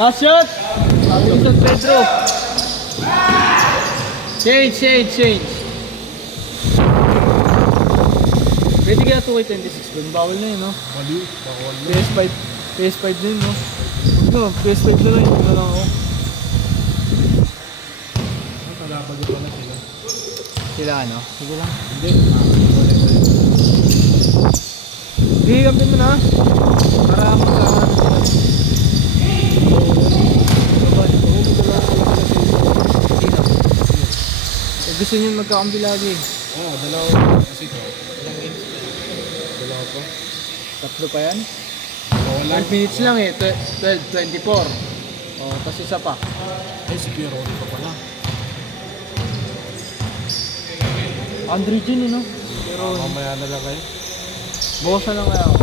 Last shot! Sabi ko San Pedro. Change. Pwede kaya 2K26 dun, bawal na yun, no? Baliw, bawal na. PS5 din, no? No, PS5 na lang, yun na lang ako. Kalaban din pala sila. Sila ano? Sige lang. Hindi. Sige, kampi mo na. Para magkakaroon sila. Gusto niyo magkakampi lagi. Oo, dalawa. Kasi ito. Ilang games? Dalawa pa. Tatlo pa yan? Wala. 12 minutes lang eh. 12, 24. Oh, tapos isa pa. Ay, si Pierre Ronnie pa pala. 100 yun eh, no? Pero Mamaya na lang kayo. bawasan lang kaya ako. 1,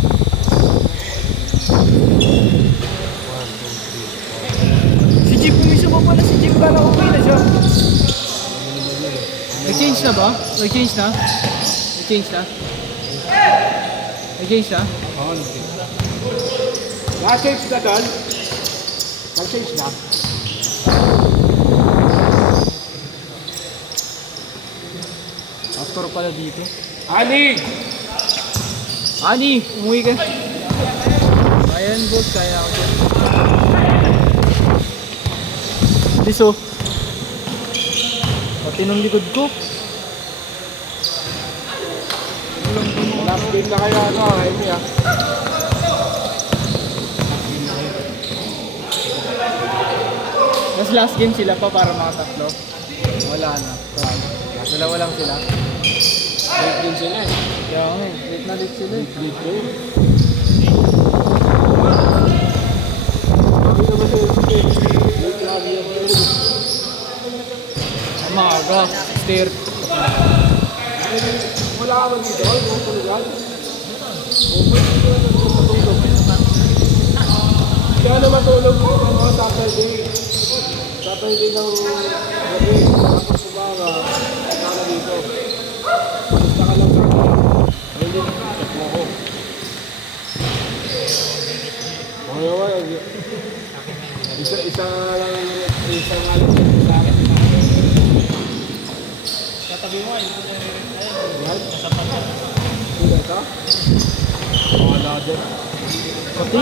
2, 3, 4. Si Jeep, pumiso pa pala si Jeep. Kala okay na siya. Nag-change na ba? Nag-change na? Nag-change na? Nag-change na? Oo, okay. Na-change na doon? Na-change na? Astor pala dito. Ani! Ani, umuwi ka. Ayan boss, kaya ako. Liso. Pati ng likod ko. Last game na kayo, ano, Amy, ah. Mas last game sila pa para mga tatlo. Wala na. Dalawa lang sila. Late din sila, eh. Kaya nga eh, late na late sila eh. Late ko yun. Ang maaga, stair. Wala ka ba dito? Huwag ko na kaya na matulog ko mga Saturday. Saturday ng gabi. Tapos umaga, punta na dito. Isa nga lang sa akin. Katabi mo, ayun. Right? Kasapat ka. Sino ito? Wala din. Pati.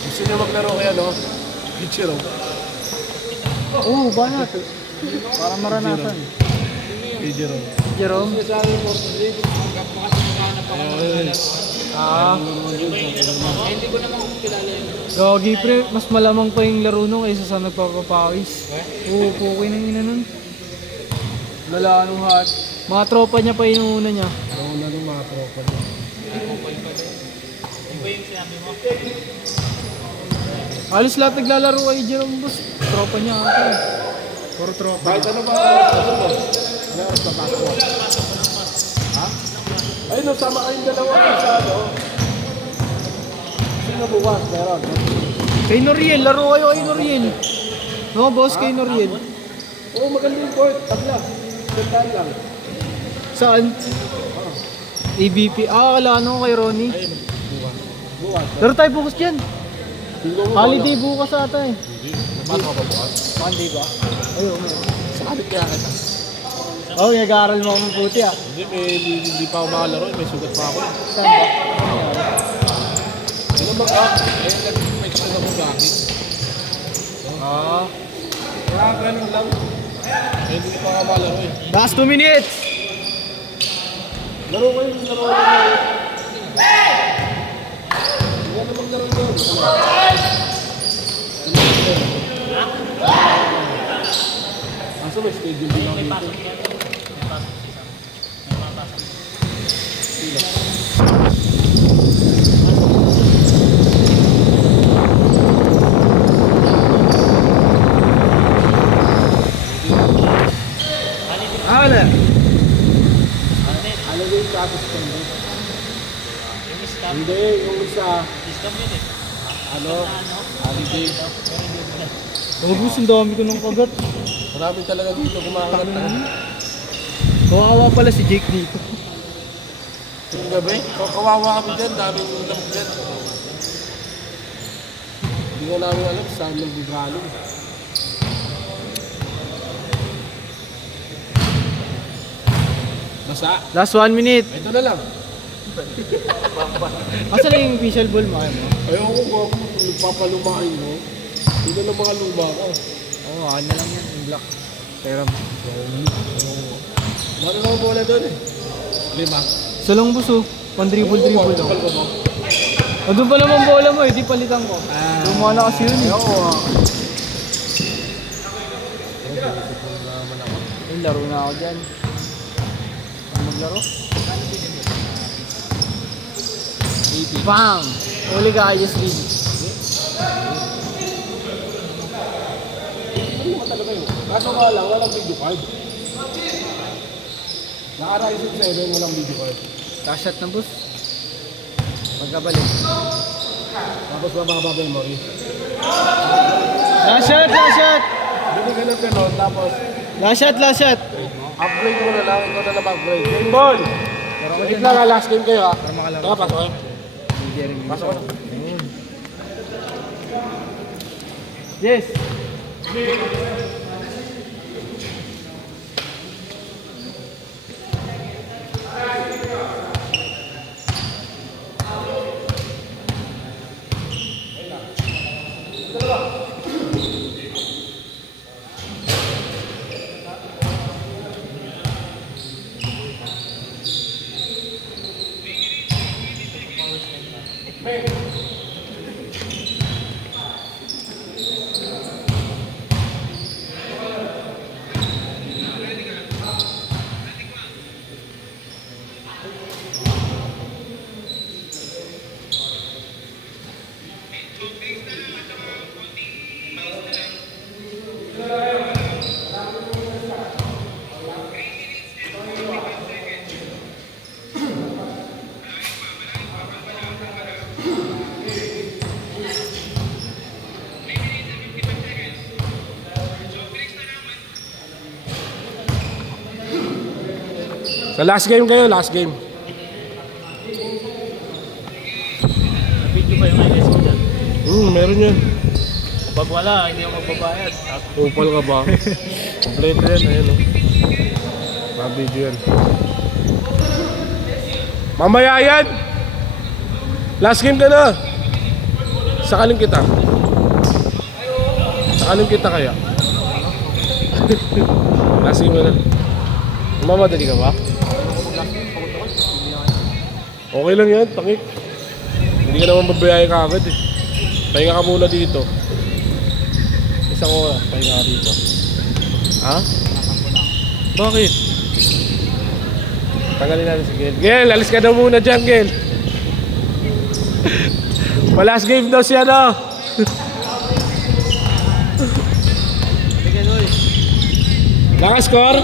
Gusto niya maglaro kaya, no? Ichiro. Oo, banat. Para maranasan. Ichiro. Jerome. Ah. Hindi ko naman kilala yun. Gagi pre, mas malamang pa yung laro nung kaysa sa nagpapapawis. Oo, okay na ina nun. Lala nung hat. Mga tropa niya pa yung una niya. Oo na ng mga tropa niya. Iba yung sinabi mo. Halos lahat naglalaro kay Jerome boss. Tropa niya ata. Puro tropa. Kahit ano ba? Ano oras na pasok mo? Ha? Ay, no, sama kayong dalawa sa ano. Sino bukas? Meron. Kay Noriel, laro kayo kay Noriel. No, boss, kay Noriel. Oo, maganda yung court. Tabla. Gandaan lang. Saan? ABP. Ah, akala ano kay Ronnie. Ay, bukas. Bukas. Laro tayo bukas dyan. Tingnan mo. Holiday bukas ata eh. Hindi. Napasok ka ba bukas? Monday ba? Ayun, ayun. Sakit kaya kita. Oh, nag-aaral mo mabuti ah. Hindi pa ako makalaro. May sugat pa ako. Saan ba? Ano ba ka? Eh, nag-infection ako gamit. Ah. Kaya ganun lang. Eh, hindi pa ako makalaro eh. Last 2 minutes! Laro kayo, laro kayo. Hindi na maglaro doon. Asa may schedule din ako May dito. pasok yan. May pasok si Sam. May mapasok. Ah, wala. Alam mo yung tapos ko hindi. Yung scam. Hindi, yung isa, Scam yun eh. ano, holiday. Huwag mo, sundami ko ng kagat. Marami talaga dito kumakagat na. Kawawa pala si Jake dito. Yung gabi, kawawa kami dyan, daming lamok dyan. Hindi nga namin alam saan nag-galing. Basa. Last 1 minute. Ito na lang. Asan na yung official ball mo? Ayoko ko ako, nagpapalumain mo. Ito na mga luma ko. Oo, ano na lang yan. Yung black. Pero, Bakit ako bola doon eh? 5. isa lang boss oh. Pan-dribble lang. Kapal ko mo. O doon pa naman bola mo eh, di palitan ko. Lumala kasi yun eh. Oo. Yung laro na ako dyan. Ang maglaro? 80. Bang! Uli ka ayos rin. Ano naman talaga yun? Kaso nga lang, walang video card. Naka-Ryzen 7, walang video card. Kashot na boss. Pagkabalik. Tapos mababa memory. Last shot! Last shot! Bili ka ng ganon, tapos Last shot! Last shot! upgrade mo na lang, ikaw na lang mag-upgrade. Game ball! Wait lang ha, last game kayo ha. Tara, pasok kayo. Pasok kayo. Yes! Sa last game kayo, last game. Video pa yung IS ko dyan. Meron yan. Pag wala, hindi ako magbabayad. Upal ka ba? Kompleto yan, ayun o. Mabidyo yan. Mamaya yan! Last game ka na! Sakalin kita. Sakalin kita kaya. Last game na. Mamadali ka ba? Okay lang yan, takik. Hindi ka naman babayay ka agad eh. Pahinga ka muna dito. Isang oras, pahinga ka dito. Ha? Bakit? Tanggalin natin si Gel. Gel, alis ka daw muna dyan, Gel. Last game daw siya, no? Naka-score?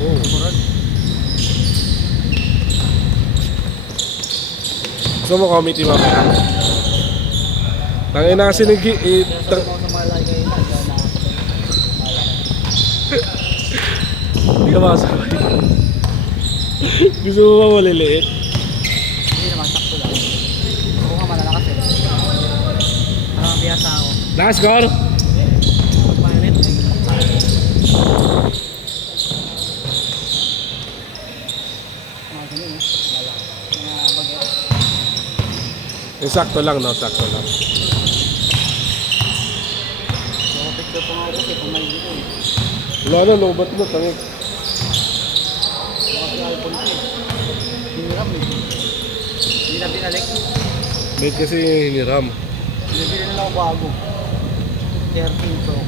Oh. Gusto mo committee mamaya? Tangin na kasi hindi ka makasabay. Gusto mo ba maliliit? Hindi naman, sakto lang. Ako nga malalakas eh. Parang biyasa ako. Naka-score? Pag mainit, Yung sakto lang, no? Sakto lang. so picture ko nga ako kasi kung mainit ko eh. Wala na, lobat na, tangik. Kasi iPhone ko eh. Hiniram eh. Hindi na binalik. Bait kasi hiniram. Binibili na lang ako bago. 13 Pro.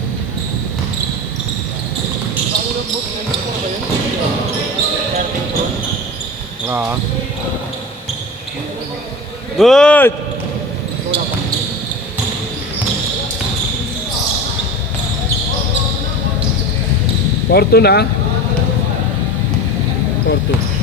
Nakulang book na yun po ba yun? 13 Pro. Ah. Good! So wala pa. Porto na? Porto.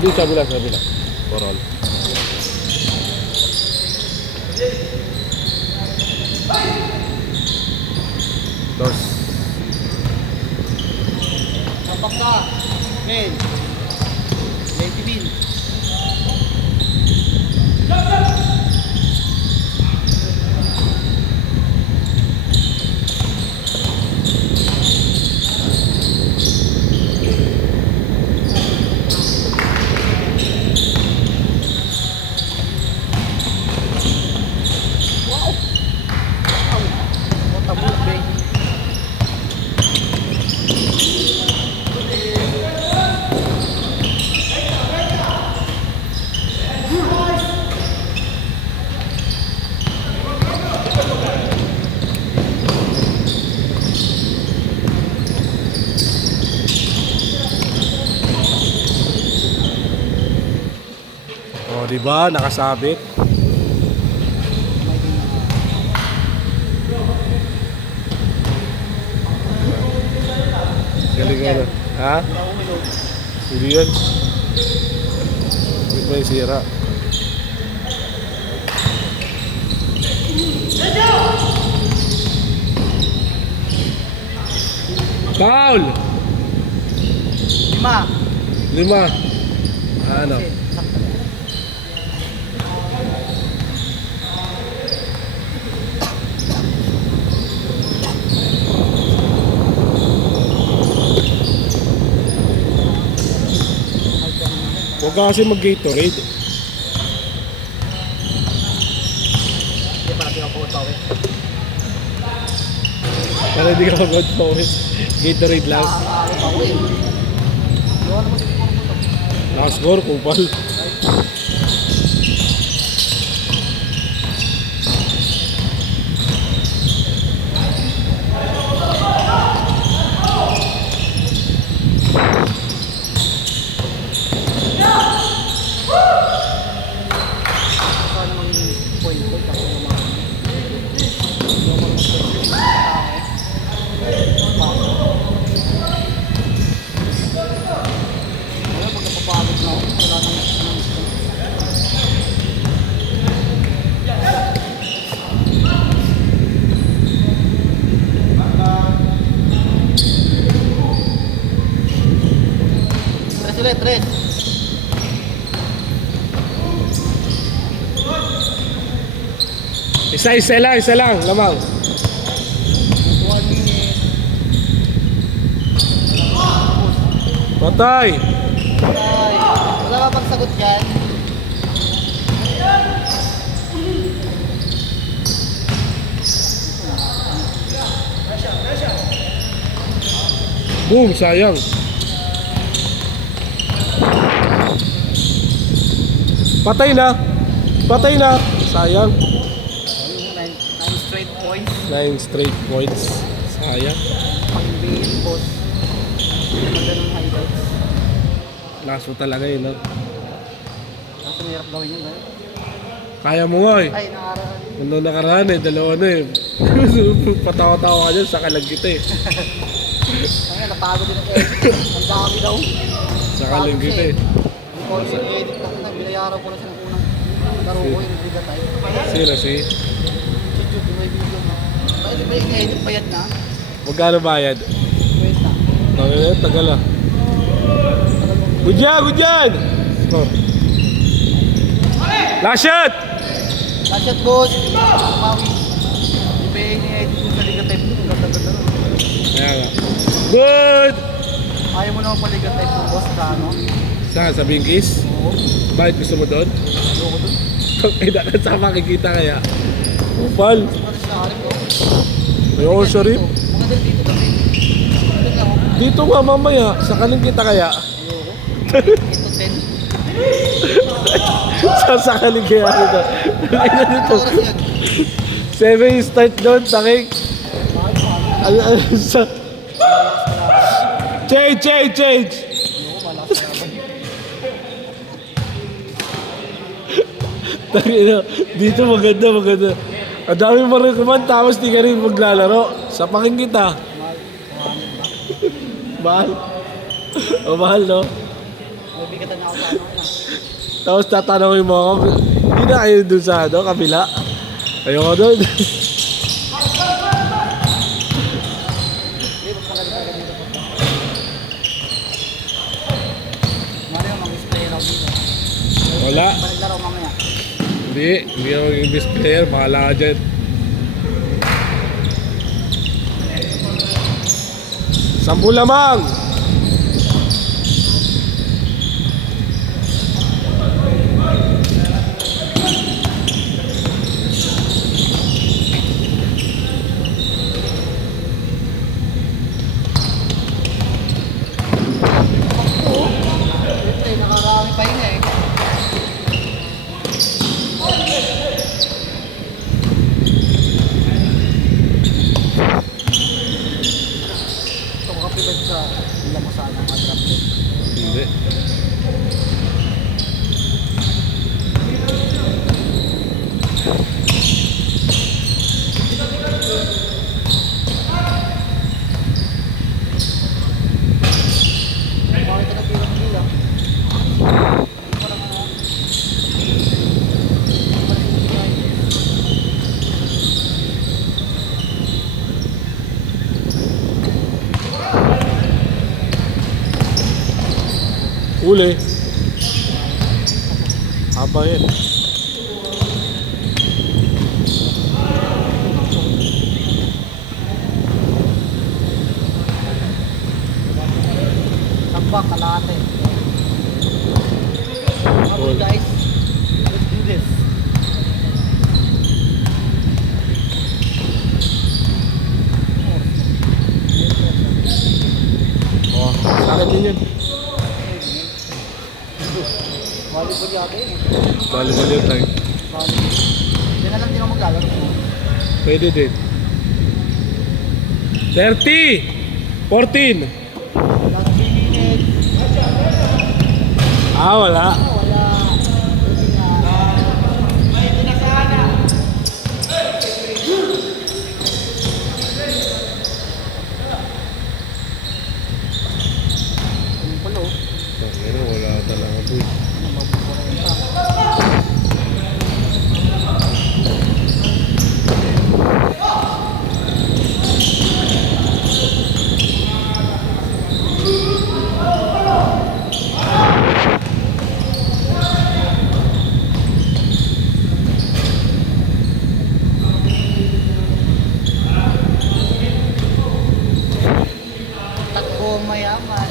Hindi, sabi lang. Korol. Dos. Sampak ka. Men. Lady Bean. O, diba? Nakasabit. Galing ano. Ha? Hindi yan. Bakit may sira? Foul! 5. 5. Ano? Huwag ka kasi mag-Gatorade. Hindi pa natin ako tawin. Para hindi ka mag-Gatorade. Gatorade lang. Ako eh. Gawa naman siguro ko ito. Nakascore, kupal. ulit, tres. Isa lang, lamang. 1 minute. Patay. Ay, wala ka pang sagot dyan. Boom, sayang. Patay na. Patay na. Sayang. 9 straight points. 9 straight points. Sayang. Pang-bail, boss. Maganda ng highlights. Laso talaga yun, no? Kaso mahirap gawin yun, eh. Kaya mo nga eh. Ay, nakaraan. Nung nakaraan eh, dalawa na eh. Patawa-tawa ka dyan, sakalag kita eh. Ay, napagod din ang edit. Ang dami daw. Sakalag kita eh. Yung content edit lang na, binayaran ko na siya ng unang laro ko yung bigatay. Sino si? Si Jude, yung may video mo. Bakit ba yung edit payat na? Magkano bayad? Wait na. Tagal ah. Good yan! Oh. Last shot! Last shot, boss. Maui. Yung ba yung edit mo sa Liga Type 2? Ang ganda-ganda nun. Kaya nga. Good! Ayaw mo naman pa Liga Type 2, boss, ka ano? Saan? Sa Bingkis? Oo. Bakit gusto mo doon? Ayoko dun. Ay, sa makikita kaya. Upal. Ano siya, harip ko? Ayoko, sorry. Maganda dito kasi. Dito ako. Dito nga mamaya, sakaling kita kaya. Ayoko. 8 to 10. Sasakaling kaya dito. Dito. Oras yan. 7 yung start doon, sakik. Change! Tangina, dito maganda. Ang dami mo rin kuman, tapos di ka rin maglalaro. Sapakin kita. Mahal. O mahal, no? May bigatan na ako sa ano na. Tapos tatanungin mo ako, hindi na kayo dun sa kabila. Ayoko dun. Hindi, mas maganda talaga dito po. Mali yung mag-display raw dito. Wala. Panaglaro mamaya. Hindi ako maging best player, bahala ka dyan. Sampu lamang! Siyempre, nakarami pa yun eh. Ito ko kapilad sa ilang mo sana ang drop rate. Hindi. Bakit ka nagbilang-bilang? Parang ano? Uli. Haba yun. Tambak, kalahati. Okay guys, let's do this. Oh, sa akin din yun. Volleyball yata yun eh. Volleyball yun tayo. Volleyball. Yan na lang din ako maglalaro. Pwede din. 30! 14! Last 3 minutes. Ah, wala. Wala. Buti nga. Simple oh. Pero wala talaga po. Ano, magbuburin pa. Tayong mayaman.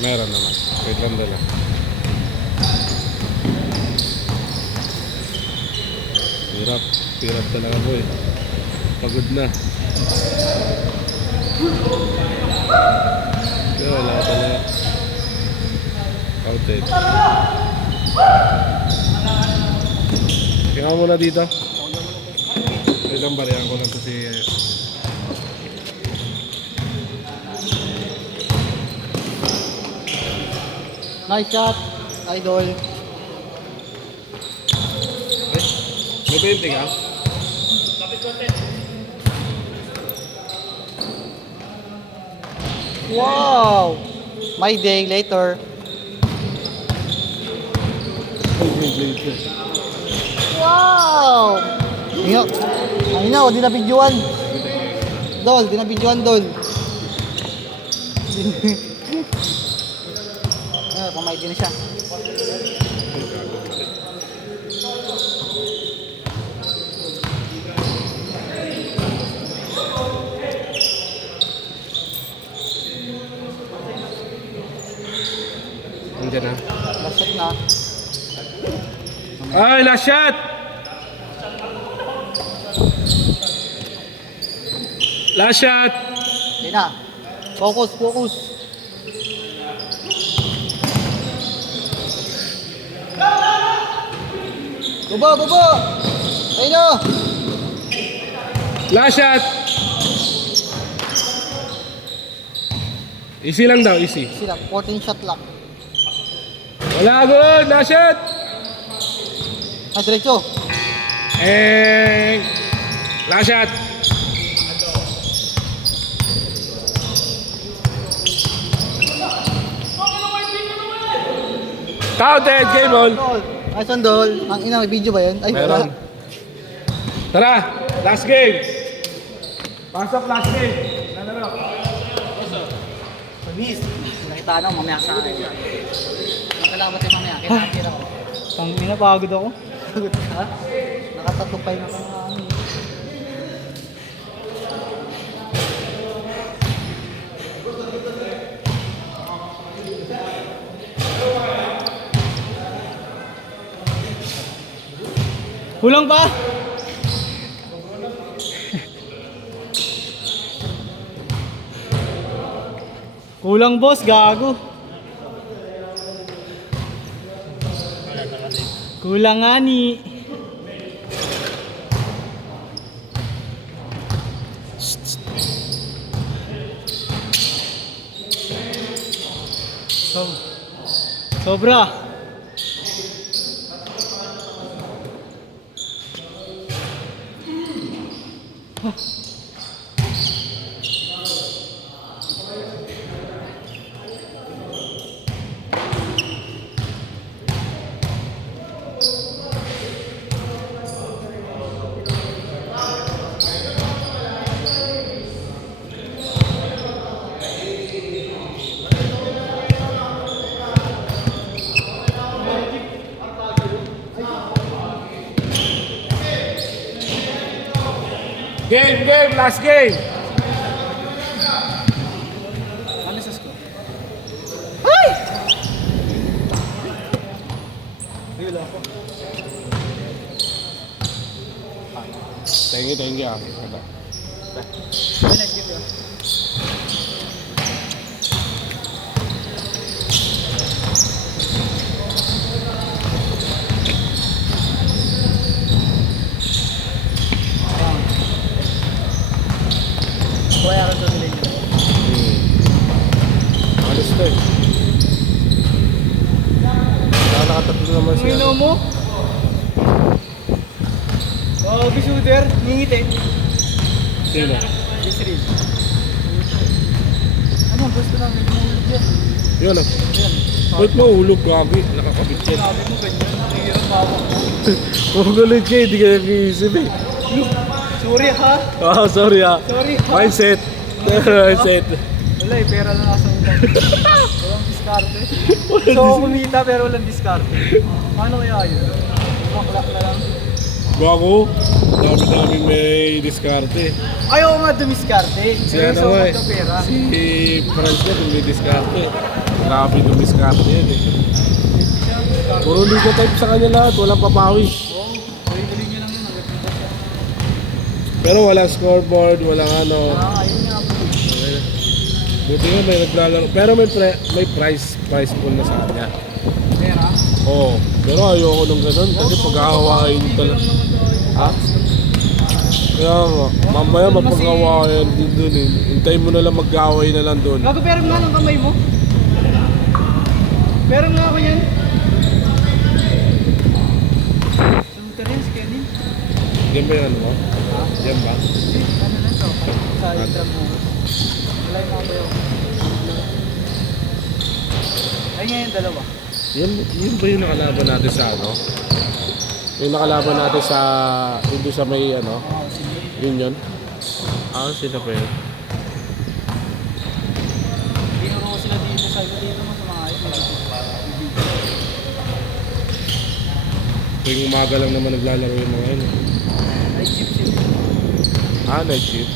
Meron naman. Wait lang dala. Hirap. Hirap talaga boy. Pagod na. Kaya wala ka talaga. Outed. Kaya ka muna dito. Wait lang, bariyan ko lang kasi Nice shot, idol. may painting ha? Wow! My day later. Wow! Ingat. Ay na, di na videoan. Dol, di na videoan, Dol. Kamay din siya. Nandiyan na. Lasot na. Ay, last shot! Last shot! Hindi na. Focus, focus. Baba, baba! Ayun na! Last shot! Easy lang daw, easy. Sila, 14 shot lang. Wala good! Last shot! Ah, diretso. Last shot! Counted! Game ball! Dol. Nice one, Dol. Ang ina, may video ba yun? Ay, Meron. wala. Tara! Last game! Pasok last game! Nanalo! Miss, nakita na, mamaya sa akin. Nakalamat tayo mamaya, kinakira ko. Tang ina, pagod ako. Sagot ka? Nakatatupay na ka. Kulang pa? Kulang boss, gago. Kulang nga ni. Sobra. Game! Last game! Ano sa score? Thank you. Nice game yun. Kaya ka doon nila. Alis to eh. Nakatatlo naman siya. Ang ino mo? Oh, shooter, ngingiti. Sino? Disreal. Ano, gusto namin mahulog yan. Yun ah. Ba't mo hulog gabi? Nakakabit yan. Sabi mo ganyan, hirap pa ako. Magulit ka, hindi ka nag-iisip eh. Sorry ha. Oh, sorry ah. Sorry ha. Mindset. Mindset. Wala eh, pera lang nasa utang. Walang diskarte. Gusto ko kumita pero walang diskarte. Paano kaya yun? Maklak na lang. Gago. Dami-dami may diskarte. Ayaw nga dumiskarte. Si Pero ano gusto ko nga eh. magkapera. Si Franz na may diskarte. Grabe yung diskarte yan eh. Puro liga type sa kanya lahat. Walang papawi. Oo, tuloy-tuloy nyo lang yun. Hanggat nito siya. Pero walang scoreboard. Walang ano. Ayun nga po. Buti nga may naglalaro. Pero may price pool na sa kanya. Pera? Oo. Pero ayoko nung ganun kasi pag-aawain nyo talaga. Ha? Kaya nga, mamaya mapag-aawain din dun eh. Hintayin mo na lang mag-aaway na lang dun. Gago, pero nga ng kamay mo. Pero nga ako yan. Sunta rin si Kenny. Yan ba yan mo? Ha? Yan ba? Ano lang to? Sa intro mo. Wala yung mga bayo. Ay ngayon, dalawa. Yun ba yung nakalaban natin sa ano? Yung nakalaban natin sa... Hindi sa may ano? Oo, sige. Yun yun? Ah, sila pa yun. Binuro ko sila dito sa dito mo sa mga ayos. Tuwing umaga lang naman naglalaro yung mga yun. Ay, chip sila. Ah, night shift.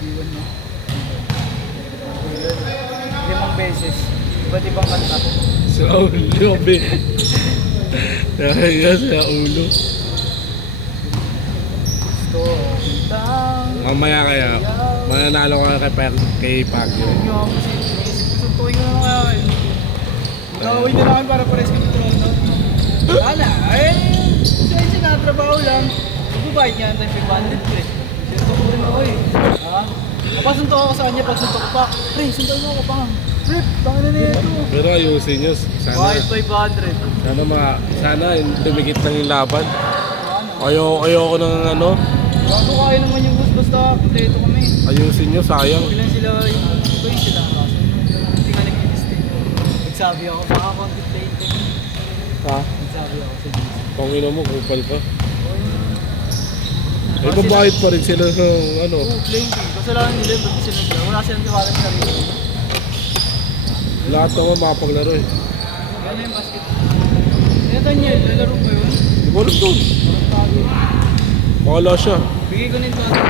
Iwan mo. Limang beses. Iba't ibang kanta. Sa ulo, be. Dahil nga sa ulo. Gusto kitang Mamaya kaya, mananalo ka kay Pacquiao. yun yung kasi naisip ko suntukin ko naman kaya kayo. Nakawin na namin para pares kami trono. Wala, siya na trabaho lang. Magbabayad nga tayo 500 ko eh. Sinuntok ko rin ako eh. Ha? Napasuntok ako sa kanya, pagsuntok ko pa. Pre, suntok mo ako pa. Pre, tangin na nito. Pero ayusin nyo. Bakit Sana, 500? sana dumikit lang yung laban. Ano? Ayoko ng ano. Bago kaya naman yung bus, basta kompleto kami. Ayusin nyo, sayang. Ilan sila yung iba yung sila kaso. Hindi ka nag-i-mistake. Nagsabi ako, baka contemplate ko. Ha? Nagsabi ako sa GC. Kung ino mo, kupal pa. Eh, babayad pa rin sila sa ano. Oo, playing team. Kasalanan nila, ba't di sila nagla? Wala silang tiwala sa sarili. Lahat naman makapaglaro eh. Yan na yung basket. Kaya Daniel, lalaro ba yun? Di ba alam doon? Parang tago. Wala siya. Bigay ko na yung tago.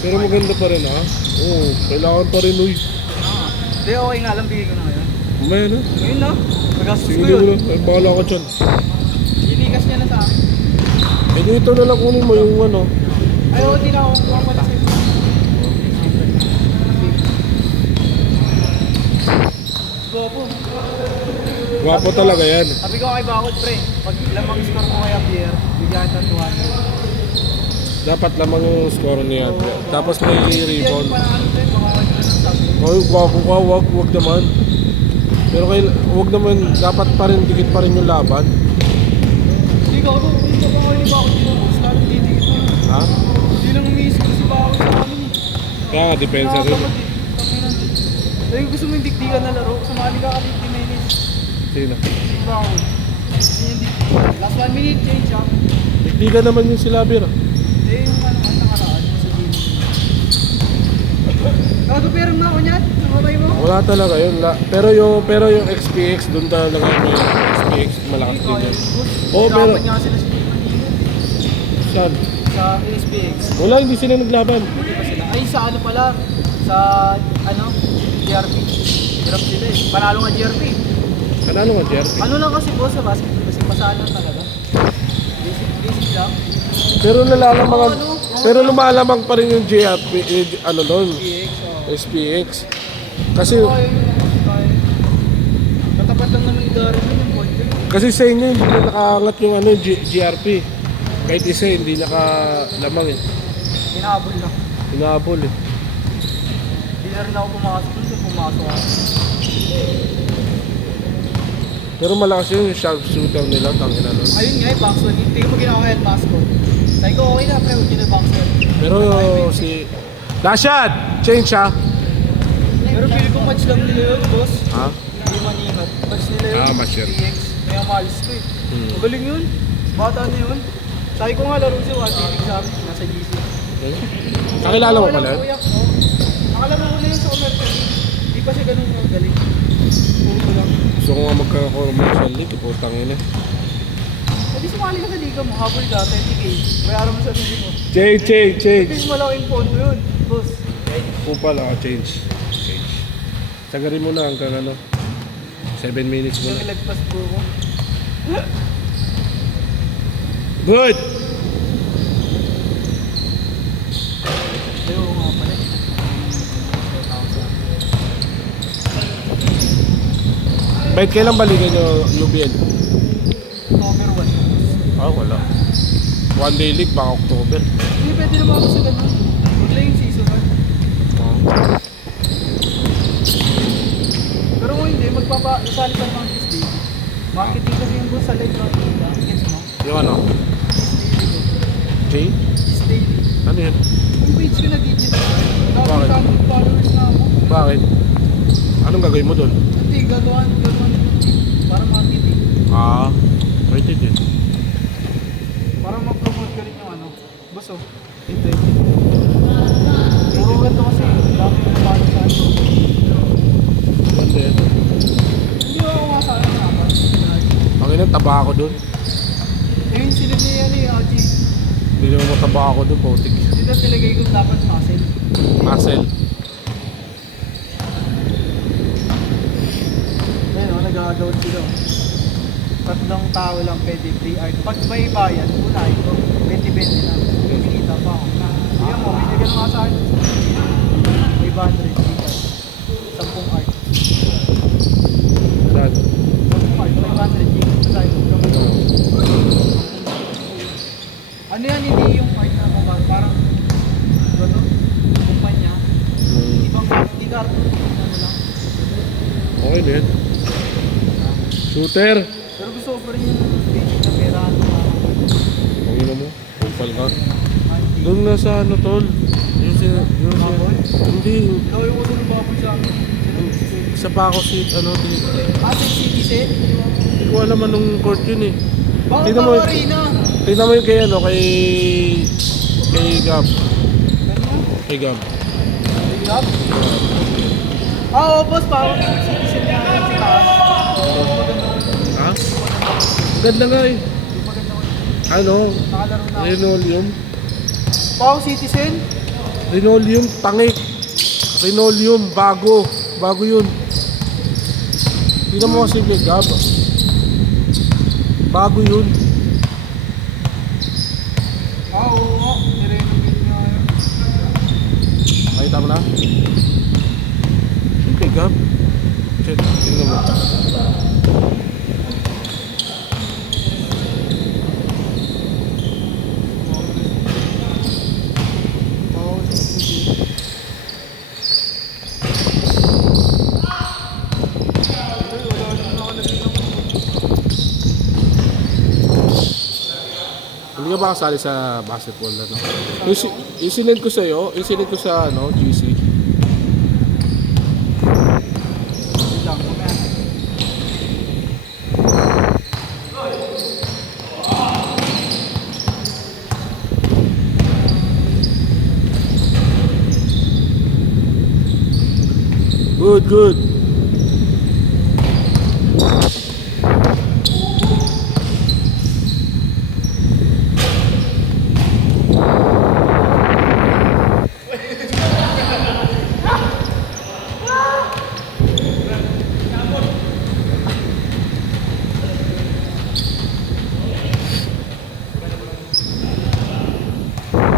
Pero maganda pa rin ha. Oo, kailangan pa rin uy. Hindi, okay nga lang, bigay ko na ngayon. Mamaya na. Ngayon na, magastos Sige ko mo yun. na. Ay, bahala ka dyan. Ilikas niya na sa akin. Eh dito na lang kunin mo yung ano. Ay, oo, di na ako kuha pala sa'yo. Gopo. Gwapo talaga yan. Sabi ko kay Bakod, pre, pag lamang score mo kaya Pierre, bigyan kita 200. Dapat lamang yung score niya. Tapos may rebound. Yan, parang ano pre, baka ano na sabi. Ay, gwapo ka. Wag naman. Pero wag naman. Dapat pa rin, dikit pa rin yung laban. Hindi ka ako, hindi ka ba kayo Bakod dito? Lalo titigit mo. Ha? Hindi lang umiisip ko si Bakod sa amin eh. Kaya nga, depensa rin. Dahil gusto mo yung dikdikan na laro, sumali ka ka 50 minutes. Sino? Si Bakod. Yung dikdikan. Last 1 minute change ah. Hindi ka naman yung sila, Bir. Hindi yung ano, ang nakaraan sa game. Kago pero na ako niyan, namatay mo. Wala talaga yun. Pero yung XPX, doon talaga may XPX. Malakas din yan. Oo, pero- Dapat nga sila sa team Manila. Saan? Sa SPX. Wala, hindi sila naglaban. Hindi pa sila. Ay, sa ano pala? Sa, ano? GRP. Hirap sila eh. Panalo nga GRP. Kanalo nga, JRP. Ano lang kasi boss sa basketball kasi pasalo talaga. Basic lang. Pero pero lumalamang pa rin yung JRP, ano doon, SPX. Oh. SPX. Kasi, Katapat lang naman ni Darren yung point yun. kasi sa inyo, hindi na nakaangat yung ano, GRP. Kahit isa, hindi nakalamang eh. Hinahabol lang. Hinabol eh. Hindi na na rin ako pumasok dun, so pumasok ako. Pero malakas yung sharpshooter nila, tangin na nun. Ayun nga, box 1. Hindi ko ginawa yung mask ko. Sabi ko, okay na, pre, huwag yun yung box 1. Pero si... Last shot! Change siya! Pero feel ko match lang nila yun, boss. Ha? Hindi manihat. Match nila yun. Ah, match yun. 3x. Kaya malis ko eh. Magaling yun. Bata na yun. Sabi ko nga, laro siya, 1 sa amin. Nasa GC. Kakilala mo pala? Kuya, oo. Nakalaro ko na yun sa commercial. Hindi pa siya ganun yung galing. Puro ko lang. Gusto ko nga magka-commercial league, putang ina. Hindi sumali ka sa liga mo, habol ka, 20k. Bayaran mo sa sarili mo. Change! Kasi malaking pondo yun, boss. Kupal ako, change. Sagarin mo na hanggang ano. 7 minutes mo Yung na. ilagpas po ko. Good! Ayaw ko nga pala. Kahit kailan balikan nyo UBL? October 1. Ah, wala. One day league, baka October. Hindi pwede naman ako sa ganun. Huwag lang yung season 1. Pero kung hindi, isali pa naman this day. Marketing kasi yung boss sa live lang. Gets mo? Yung ano? J? This day. Ano yun? Yung page ko na digital. Bakit? Dami 100 followers na ako. Bakit? Anong gagawin mo doon? Hindi, gagawan. Para marketing. Ah, pwede din. Para ma-promote ka rin yung ano. Boss oh. Ito. Puro ganito kasi. Dami yung follow sa ano. Pwede. Hindi ako nga sa ano nga. Ang ina, taba ako doon. Ayun sila niya yan eh, Aji. Hindi naman mataba ako doon, potik. Dito nilagay ko dapat muscle. Muscle. Ayun oh, nag-down sila. Tatlong tao lang pwede free art. Pag may bayad, unahin ko. 20-20 lang. Kumikita pa ako. Ayun mo, may nagal mga sa akin. 500 free art. 10 art. Saan? 10 art, 500 gig. Sa akin, ano yan, hindi yung art na mabal. Parang, ano, kumpanya. Ibang, hindi cartoon. Ano lang. Okay din. Shooter! Pero gusto ko pa rin yung basic na pera. Ang ina mo, kupal ka. Doon na sa ano tol. Hindi, Ikaw yung uso ng baboy sa akin. sa Paco City, ano, Pasig City set. hindi ko alam anong court yun eh. Bakit Tingnan mo, ba arena? tingnan mo yung kay ano, kay Gab. Ganyan. Kay Gab. Yup. Oo, boss. Parang City set na sa taas. Ha? Ganda nga eh. Yung maganda ko. Ano? Nakalaro na ako. Linoleum. Pao Citizen? Linoleum, tangi. Linoleum, bago. Bago yun. Tingnan mo kasi kay Gab. Bago yun. Oo. Nirenovate nga yun. Nakita mo na? Yung kay Gab. Shit, tingnan mo. Pao Citizen. Ay, wala naman nakalagay ng Hindi ka ba kasali sa basketball na no? Yung sinend ko sa'yo, yung sinend ko sa ano, GC. Wait lang, mamaya. Good, good.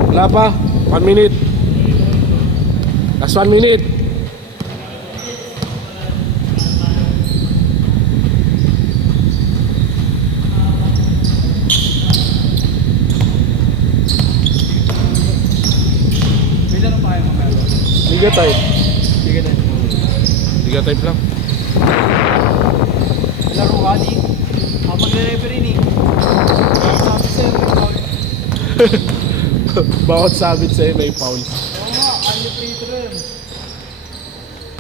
Wala pa. 1 minute. Last 1 minute. May laro pa kayo mamaya. Liga tayo. Sige Tiga type lang. Laro ka, ni. Kapag na-referee, ni. Sabi sa'yo, foul. Bawat sabit sa'yo may foul. Oo nga, ano free throw yun?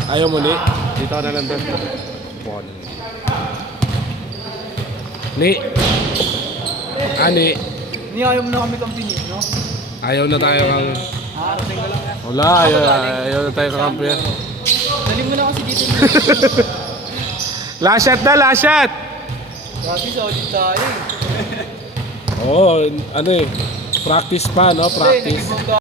Ayaw mo, Ni? Dito ka na lang doon. Ball. Ni. Ni. Ni, ayaw mo na kami kampini, no? Ayaw na tayo kang... Nakarating ka lang. Wala, ayaw na tayo kakampi. Dali mo na kasi dito. Last shot na, last shot! Grabe, solid tayo eh. Oo, ano eh. Practice pa, no? Practice. Hindi,